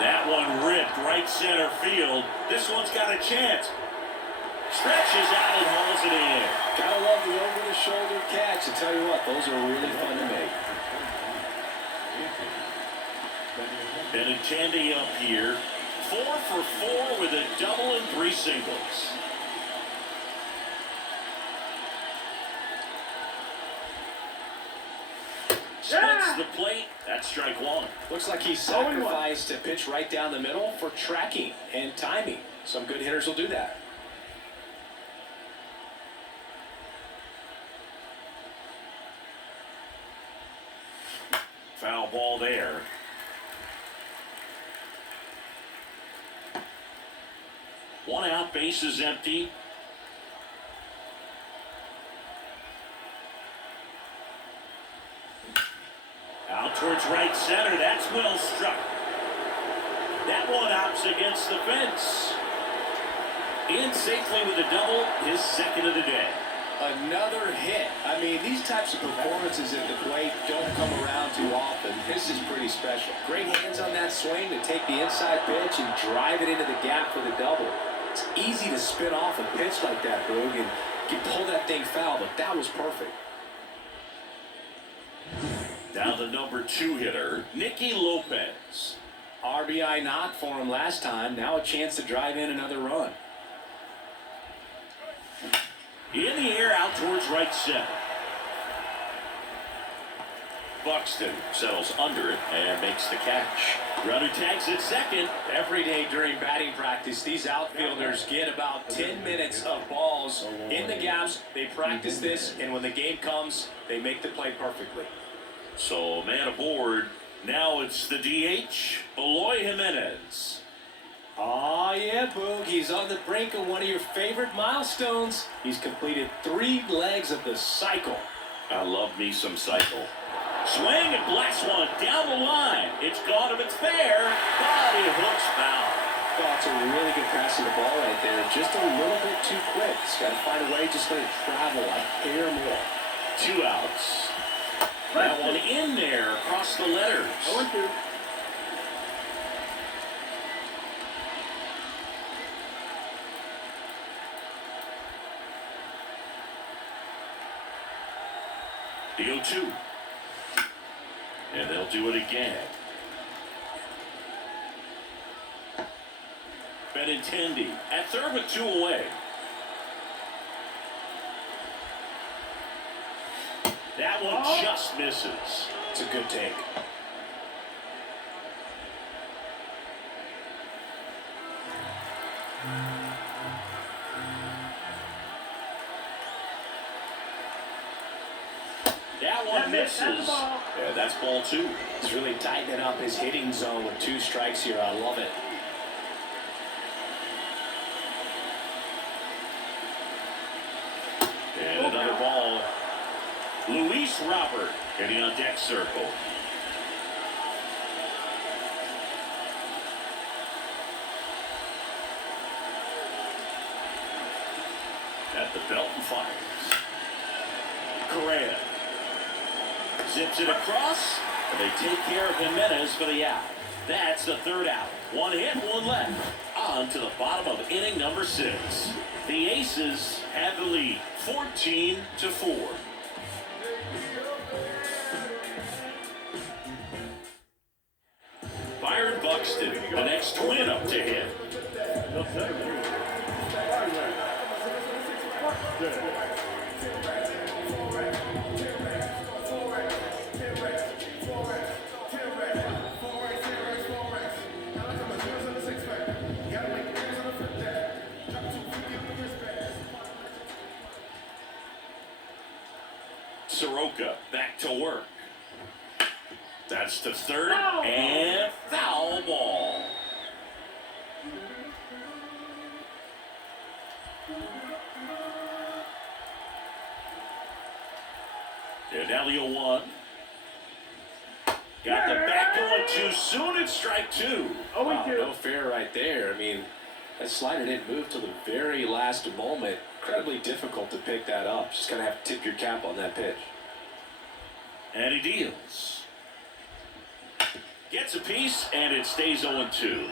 That one ripped right center field. This one's got a chance. Stretches out and hauls it in. Gotta love the over-the-shoulder catch. I tell you what, those are really fun to make. Benintendi up here. 4 for 4 with a double and 3 singles. Splits the plate. That's strike 1. Looks like he sacrificed a pitch right down the middle for tracking and timing. Some good hitters will do that. Foul ball there. One out, base is empty. Out towards right center. That's well struck. That one opts against the fence. In safely with a double, his second of the day. Another hit. I mean, these types of performances at the plate don't come around too often. This is pretty special. Great hands on that swing to take the inside pitch and drive it into the gap for the double. It's easy to spin off a pitch like that, Boog, and you pull that thing foul, but that was perfect. Now the number 2 hitter, Nicky Lopez. RBI knock for him last time. Now a chance to drive in another run. In the air, out towards right center. Buxton settles under it and makes the catch. Runner tags at second. Every day during batting practice, these outfielders get about 10 minutes of balls in the gaps. They practice this, and when the game comes, they make the play perfectly. So, man aboard. Now it's the DH, Eloy Jimenez. Oh, yeah, Boog. He's on the brink of one of your favorite milestones. He's completed 3 legs of the cycle. I love me some cycle. Swing and blast one down the line. It's gone if it's fair, but it hooks foul. Oh, it's a really good pass of the ball right there. Just a little bit too quick. He's got to find a way, just let it travel a hair more. 2 outs. That one in there across the letters. 0-2. The 0-2. And they'll do it again. Benintendi at third with 2 away. That one just misses. It's a good take. That one misses. Yeah, that's ball 2. He's really tightening up his hitting zone with 2 strikes here. I love it. And another ball. Luis Robert hitting on deck circle. At the belt and fires. Correa zips it across, and they take care of Jimenez for the out. That's the 3rd out. 1 hit, 1 left. On to the bottom of inning number 6. The Aces have the lead, 14-4. Byron Buxton, the next twin up to him. Soroka back to work. That's the 3rd and foul ball. And Elliott 1. Got the back going too soon. It's strike 2. Wow, no fair right there. I mean, that slider didn't move till the very last moment. Incredibly difficult to pick that up. Just gonna have to tip your cap on that pitch. And he deals. Gets a piece, and it stays 0-2.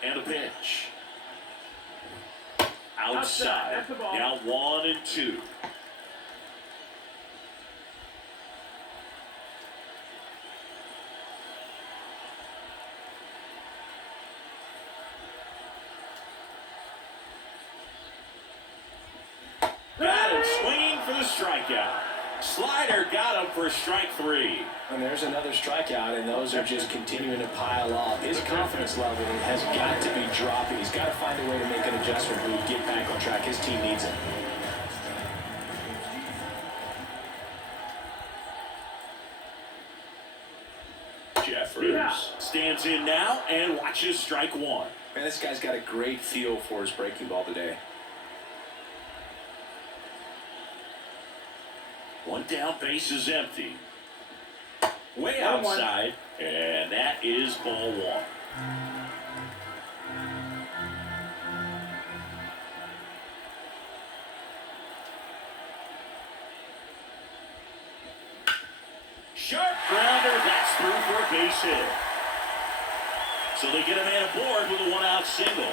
And a pitch. Outside. Now 1-2. Got him swinging for the strikeout. Slider got him for strike 3. And there's another strikeout, and those are just continuing to pile up. His confidence level has got to be dropping. He's got to find a way to make an adjustment move, get back on track. His team needs him. Jeffers stands in now and watches strike 1. Man, this guy's got a great feel for his breaking ball today. 1 down, base is empty. Way outside, and that is ball 1. Sharp grounder, that's through for a base hit. So they get a man aboard with a 1-out single.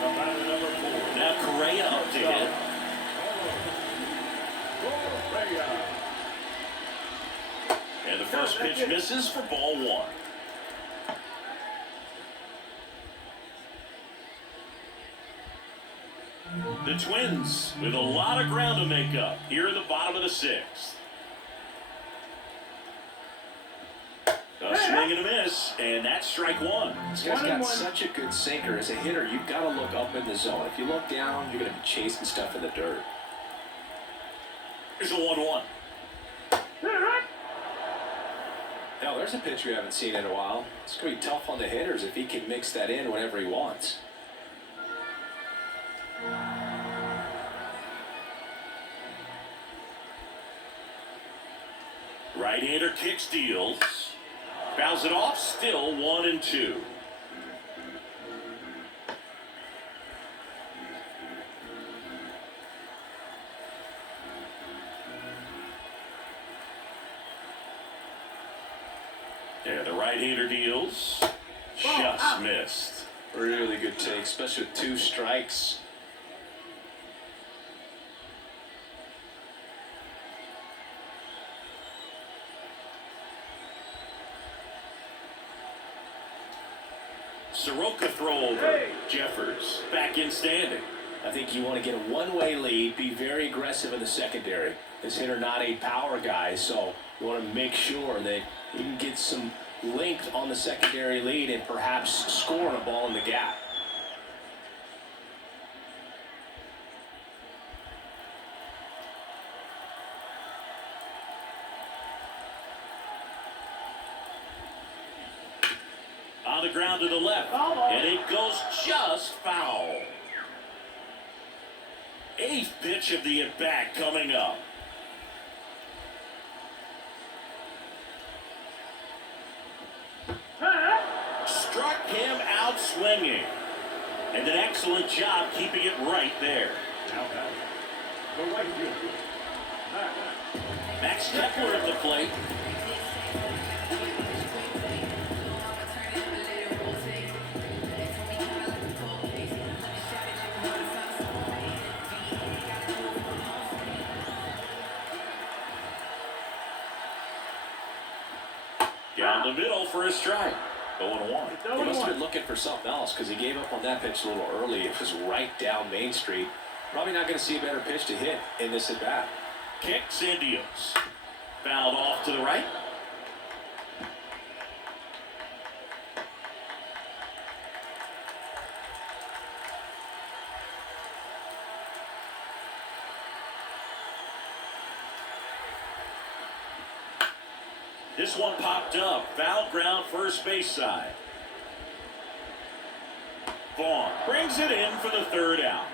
Number 4. Now Correa up to hit. And the first pitch misses for ball 1. The Twins with a lot of ground to make up here in the bottom of the 6th. A swing and a miss, and that's strike 1. This guy's got such a good sinker. As a hitter, you've got to look up in the zone. If you look down, you're going to be chasing stuff in the dirt. Here's a 1-1. Now, there's a pitch we haven't seen in a while. It's going to be tough on the hitters if he can mix that in whenever he wants. Right-hander kicks, deals. Fouls it off, still 1-2. And the right-hander deals. Just missed. Really good take, especially with 2 strikes. Soroka throw over. Jeffers back in standing. I think you want to get a one-way lead, be very aggressive in the secondary. This hitter not a power guy, so you want to make sure that you can get some length on the secondary lead and perhaps score a ball in the gap. On the ground to the left, and it goes just foul. 8th pitch of the at-bat coming up. Struck him out swinging. And an excellent job keeping it right there. Now back. The right fielder, Max Kepler at the plate. Down the middle for a strike. 0-1. He must have been looking for something else because he gave up on that pitch a little early. It was right down Main Street. Probably not going to see a better pitch to hit in this at-bat. Kicks and deals. Fouled off to the right. This one popped up. Foul ground first base side. Vaughn brings it in for the 3rd out.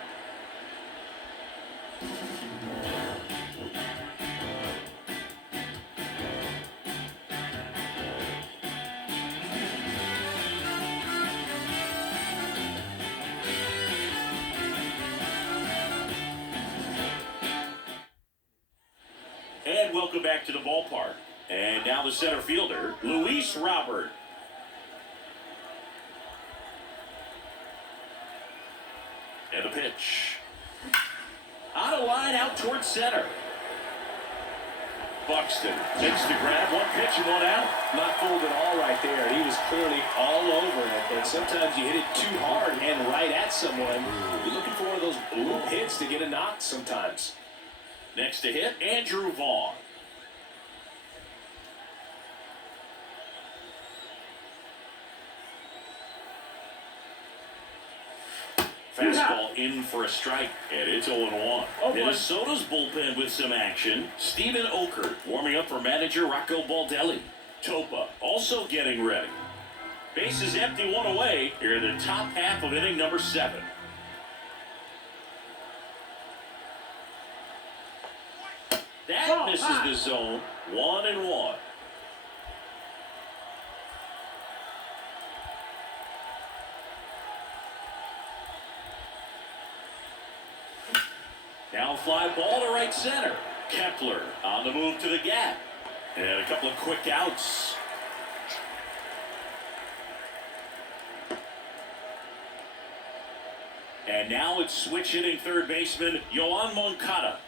And welcome back to the ballpark. And now the center fielder, Luis Robert. And a pitch. On a line out towards center. Buxton takes the grab, 1 pitch and 1 out. Not fooled at all right there. He was clearly all over it. But sometimes you hit it too hard and right at someone. You're looking for one of those boom hits to get a knock sometimes. Next to hit, Andrew Vaughn. Fastball in for a strike, and it's 0-1. Minnesota's bullpen with some action. Steven Okert warming up for manager Rocco Baldelli. Topa also getting ready. Bases empty, 1 away. Here in the top half of inning number 7. That misses the zone. 1-1. Now fly ball to right center. Kepler on the move to the gap. And a couple of quick outs. And now it's switch hitting third baseman Yoan Moncada.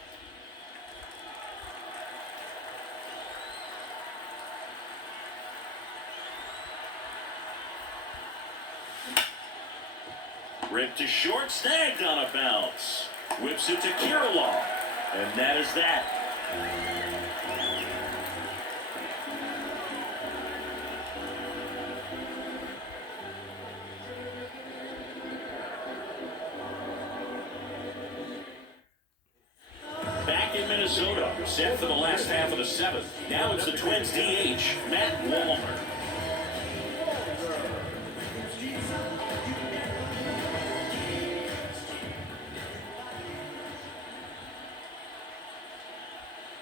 Ripped to short, snagged on a bounce. Whips it to Kirilloff. And that is that. Back in Minnesota, set for the last half of the 7th. Now it's the Twins DH, Matt Wallner.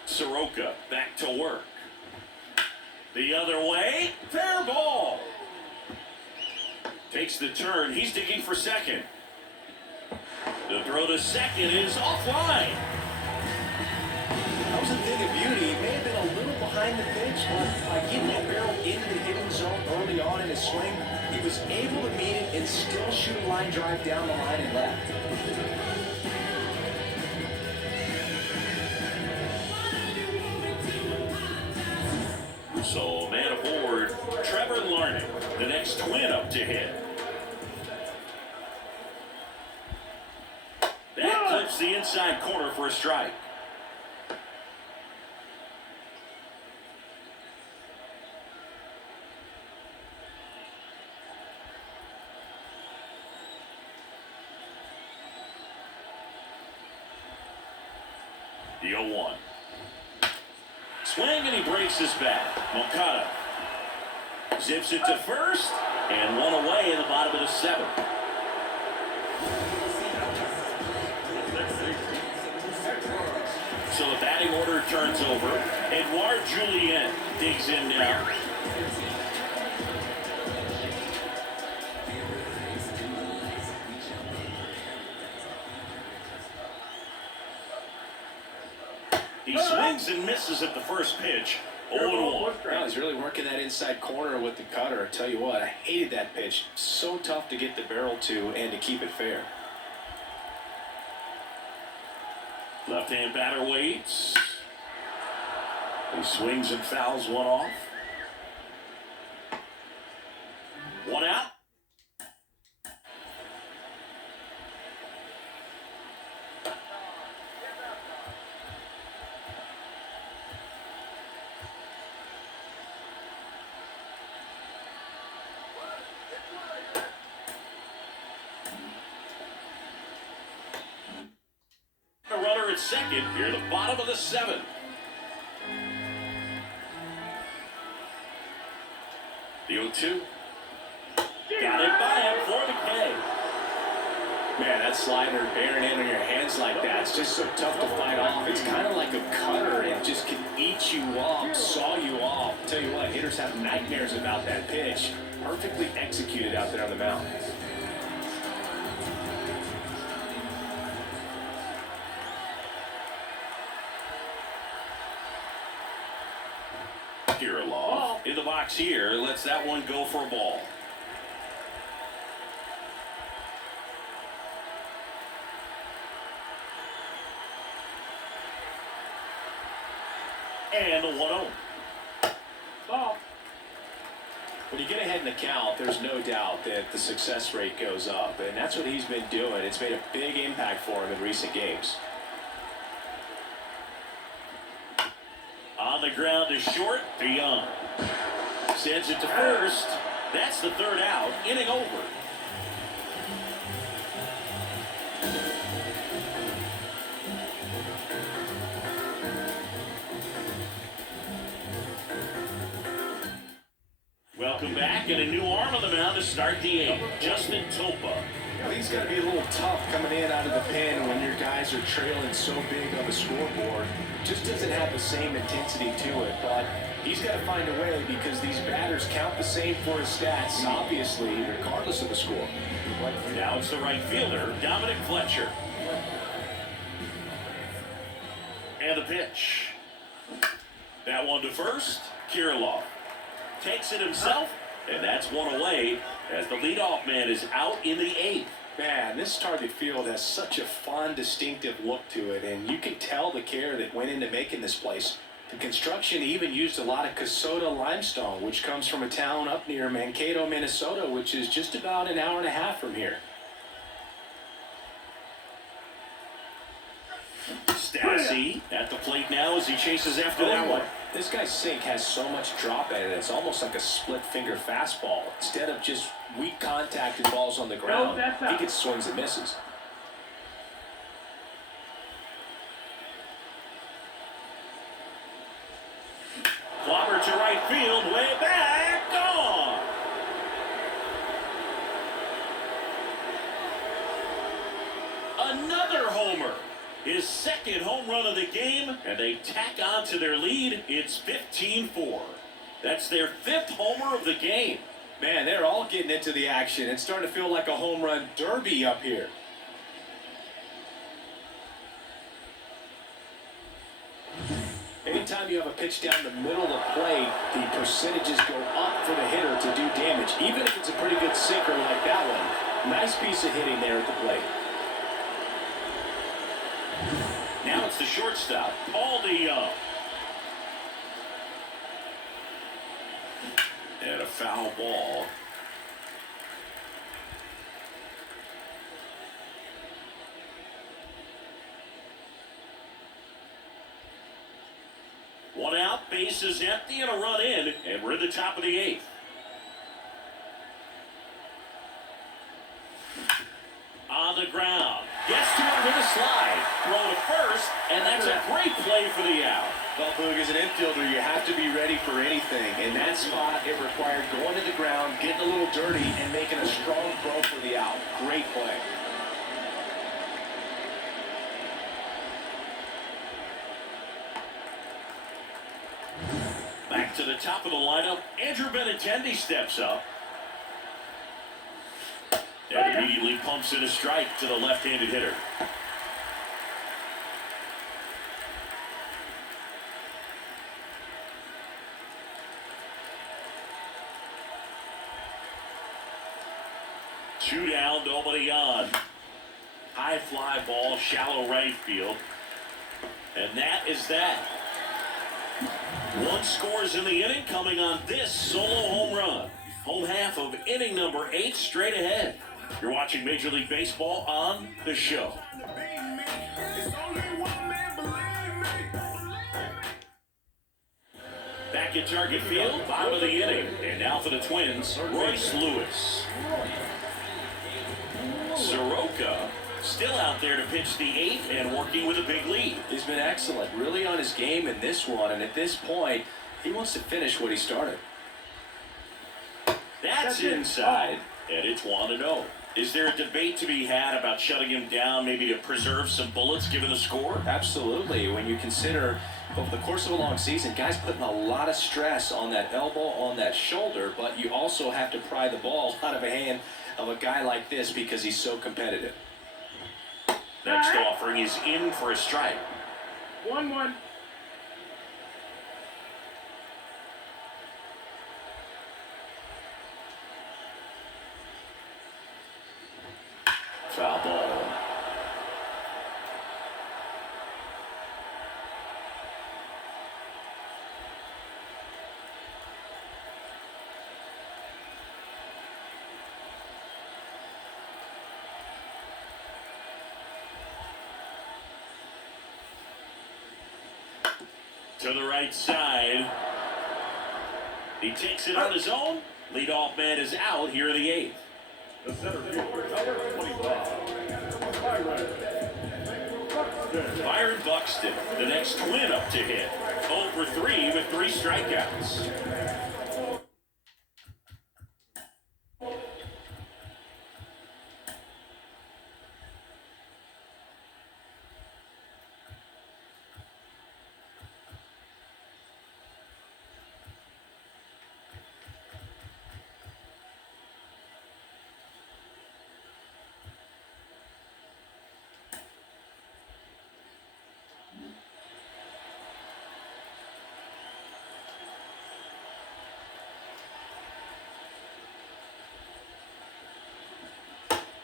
Soroka back to work. The other way, fair ball. Takes the turn. He's digging for second. The throw to second is offline. That was a thing of beauty. He may have been a little behind the pitch, but by getting that barrel into the hitting zone early on in his swing, he was able to meet it and still shoot a line drive down the line and left. So man aboard, Trevor Larnach, the next twin up to hit. That clips the inside corner for a strike. The 0-1. Swing and he breaks his bat. Moncada zips it to first and one away in the bottom of the seventh. So the batting order turns over. Edouard Julien digs in now. He swings and misses at the first pitch. 0-1. Well, he's really working that inside corner with the cutter. I tell you what, I hated that pitch. So tough to get the barrel to and to keep it fair. Left-hand batter waits. He swings and fouls one off. One out. A runner at second here, the bottom of the seventh. The 0-2. Got it by him for the K. Man, that slider bearing in on your hands like that, it's just so tough to fight off. It's kind of like a cutter. It just can eat you up, saw you off. Tell you what, hitters have nightmares about that pitch. Perfectly executed out there on the mound. Kirilov in the box here, lets that one go for a ball. And the 1-0. Ball. When you get ahead in the count, there's no doubt that the success rate goes up, and that's what he's been doing. It's made a big impact for him in recent games. On the ground is short to Young. Sends it to first. That's the third out. Inning over. Welcome back, and a new arm on the mound to start the eighth. Justin Topa. I think it's got to be a little tough coming in out of the pen when your guys are trailing so big on the scoreboard. Just doesn't have the same intensity to it, but he's got to find a way because these batters count the same for his stats, obviously, regardless of the score. Now it's the right fielder, Dominic Fletcher. And the pitch. That one to first, Kirilov. Takes it himself, and that's one away as the leadoff man is out in the eighth. Man, this Target Field has such a fun, distinctive look to it, and you can tell the care that went into making this place. The construction even used a lot of Kasota limestone, which comes from a town up near Mankato, Minnesota, which is just about an hour and a half from here. Stassi at the plate now as he chases after that one. This guy's sink has so much drop in it, it's almost like a split-finger fastball. Instead of just weak contact and balls on the ground, he gets swings and misses. Clobber to right field, way back, gone. Another homer. His second home run of the game, and they tack on to their lead. It's 15-4. That's their 5th homer of the game. Man, they're all getting into the action. It's starting to feel like a home run derby up here. Anytime you have a pitch down the middle of the plate, the percentages go up for the hitter to do damage, even if it's a pretty good sinker like that one. Nice piece of hitting there at the plate. Now it's the shortstop, Paul DeYoung. And a foul ball. One out, bases empty, and a run in, and we're at the top of the 8th. On the ground, gets to it with a slide, throw to first, and that's a great play for the out. Well, Boog, as an infielder, you have to be ready for anything. In that spot, it required going to the ground, getting a little dirty, and making a strong throw for the out. Great play. Back to the top of the lineup, Andrew Benintendi steps up. And immediately pumps in a strike to the left-handed hitter. Two down, nobody on. High fly ball, shallow right field. And that is that. One scores in the inning, coming on this solo home run. Home half of inning number 8 straight ahead. You're watching Major League Baseball on The Show. Back at Target Field, bottom of the inning. And now for the Twins, Royce Lewis. Soroka still out there to pitch the 8th and working with a big lead. He's been excellent, really on his game in this one, and at this point, he wants to finish what he started. That's inside, and it's 1-0. Is there a debate to be had about shutting him down, maybe to preserve some bullets given the score? Absolutely. When you consider over the course of a long season, guys putting a lot of stress on that elbow, on that shoulder, but you also have to pry the ball out of the hand of a guy like this because he's so competitive. Next offering is in for a strike. 1-1. Foul ball. To the right side. He takes it on his own. Leadoff man is out here in the 8th. The center fielder, number 25, Byron Buxton, the next Twin up to hit. 0 for 3 with 3 strikeouts.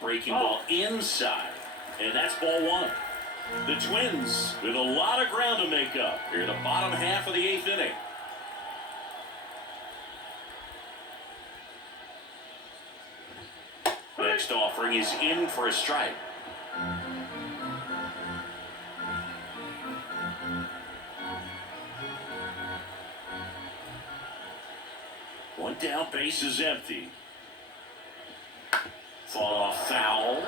Breaking ball inside, and that's ball 1. The Twins with a lot of ground to make up here in the bottom half of the 8th inning. Next offering is in for a strike. One down, base is empty. Fought off foul.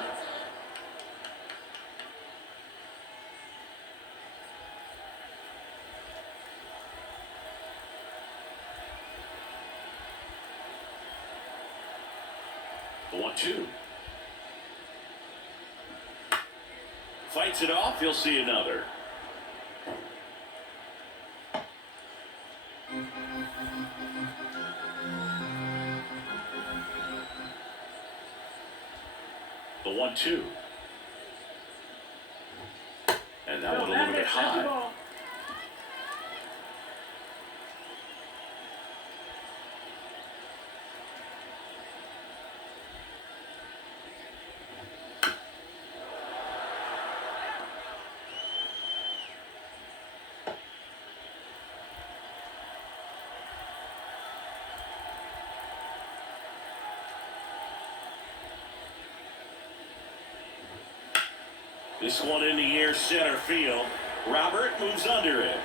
The 1-2. Fights it off, you'll see another. 1-2. And that one a little bit high. This one in the air, center field. Robert moves under it.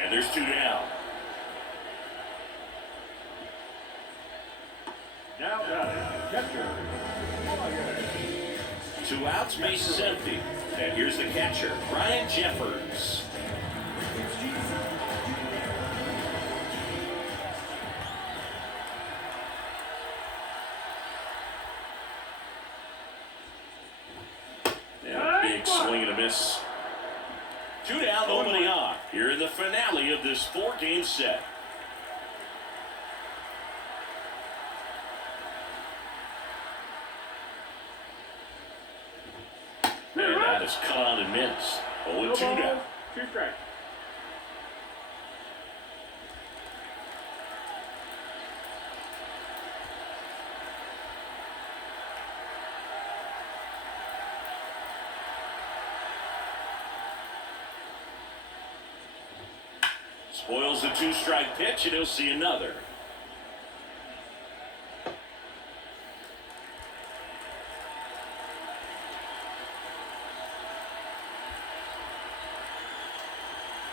And there's 2 down. Now batting, catcher. 2 outs, base is empty. And here's the catcher, Ryan Jeffers. Big swing and a miss. 2 down, nobody on. Here in the finale of this 4-game set. And that is cut on and missed. 0-2 down. 2 strikes. Spoils the 2-strike pitch, and he'll see another.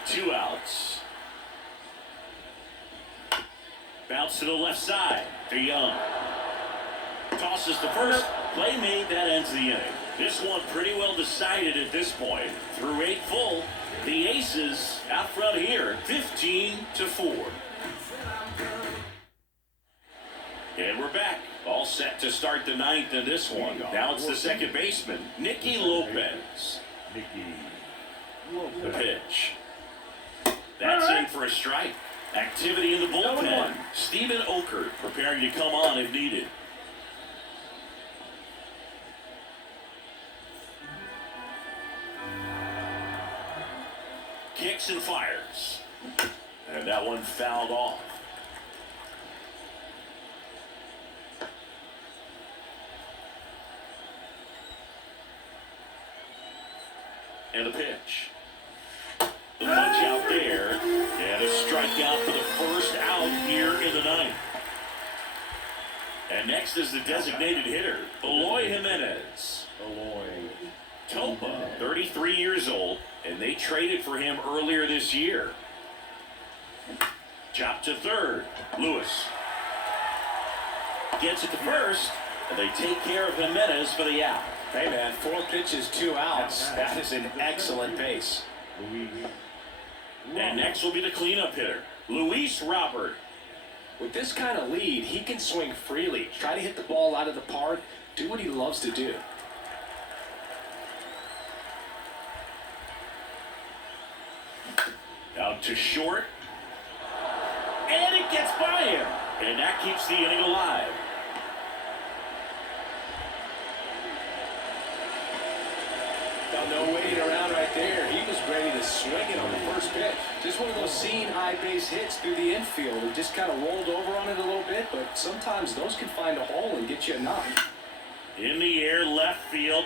Two outs. Bounce to the left side. To Young. Tosses to first. Play made. That ends the inning. This one pretty well decided at this point. Through 8 full, the Aces out front here, 15-4. And we're back. All set to start the 9th in this one. Now it's the second baseman, Nicky Lopez. The pitch. That's in for a strike. Activity in the bullpen. Steven Okert preparing to come on if needed. Kicks and fires. And that one fouled off. And a pitch. The punch out there. And a strikeout for the first out here in the 9th. And next is the designated hitter, Eloy Jimenez. Topa, 33 years old, and they traded for him earlier this year. Chop to third. Lewis gets it to first, and they take care of Jimenez for the out. Hey, man, 4 pitches, 2 outs. That is an excellent pace. And next will be the cleanup hitter, Luis Robert. With this kind of lead, he can swing freely, try to hit the ball out of the park, do what he loves to do. Out to short. And it gets by him. And that keeps the inning alive. Got no waiting around right there. He was ready to swing it on the first pitch. Just one of those seeing high base hits through the infield. He just kind of rolled over on it a little bit, but sometimes those can find a hole and get you a knock. In the air, left field.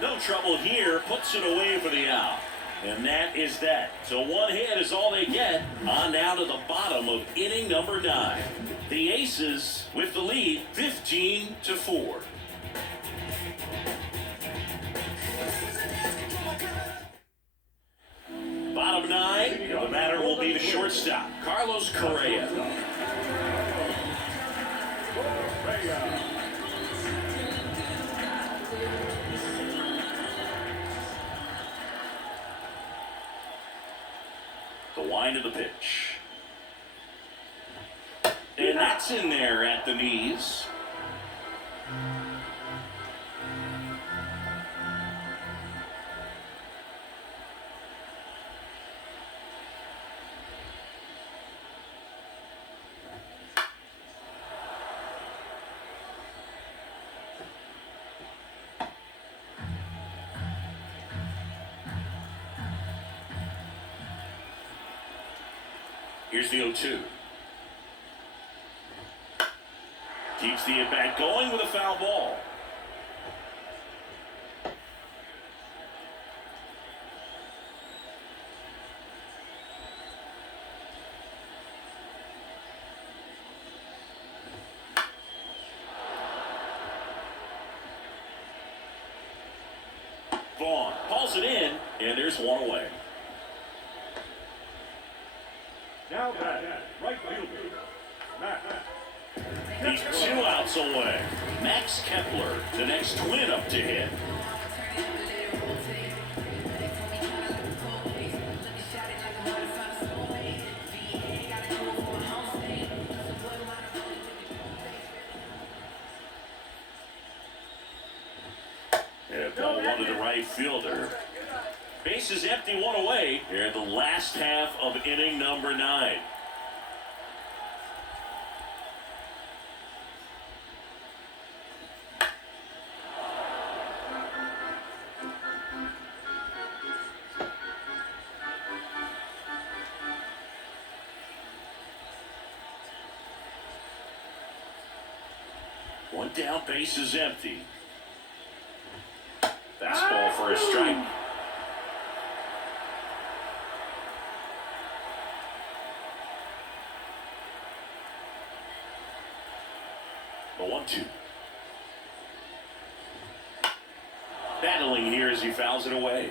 No trouble here. Puts it away for the out. And that is that. So 1 hit is all they get. On down to the bottom of inning number 9. The Aces with the lead, 15-4. Bottom 9, the batter will be the shortstop, Carlos Correa. The wind of the pitch. And that's in there at the knees. Here's the 0-2. Keeps the at-bat going with a foul ball. Vaughn hauls it in, and there's one away. Now batting, right fielder, Matt. He's 2 outs away. Max Kepler, the next Twin up to hit. And ball one to the right fielder. Base is empty, one away. Here in the last half of inning number 9. One down, base is empty. Fastball for a strike. A 1-2. Battling here as he fouls it away.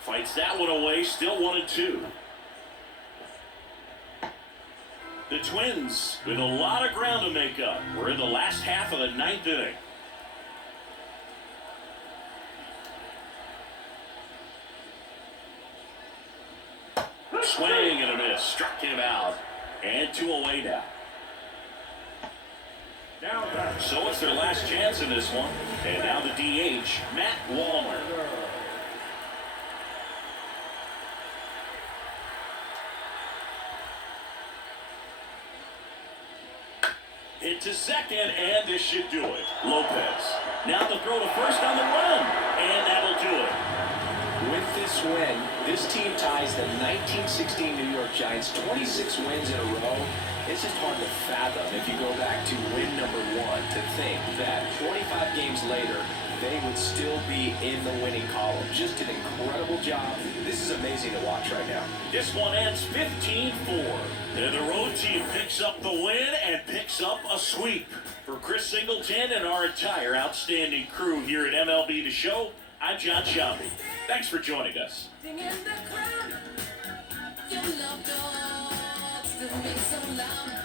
Fights that one away, still 1-2. The Twins with a lot of ground to make up. We're in the last half of the 9th inning. Swing and a miss, struck him out, and 2 away now. Now batting. So it's their last chance in this one. And now the DH, Matt Wallner. Hit to second, and this should do it. Lopez. Now they'll throw to first on the run, and that'll do it. With this win, this team ties the 1916 New York Giants 26 wins in a row. It's just hard to fathom if you go back to win number 1 to think that 45 games later, they would still be in the winning column. Just an incredible job. This is amazing to watch right now. This one ends 15-4. And the road team picks up the win and picks up a sweep. For Chris Singleton and our entire outstanding crew here at MLB The Show, I'm John Shelby. Thanks for joining us. Sing in the crowd, your love dogs, still make so loud.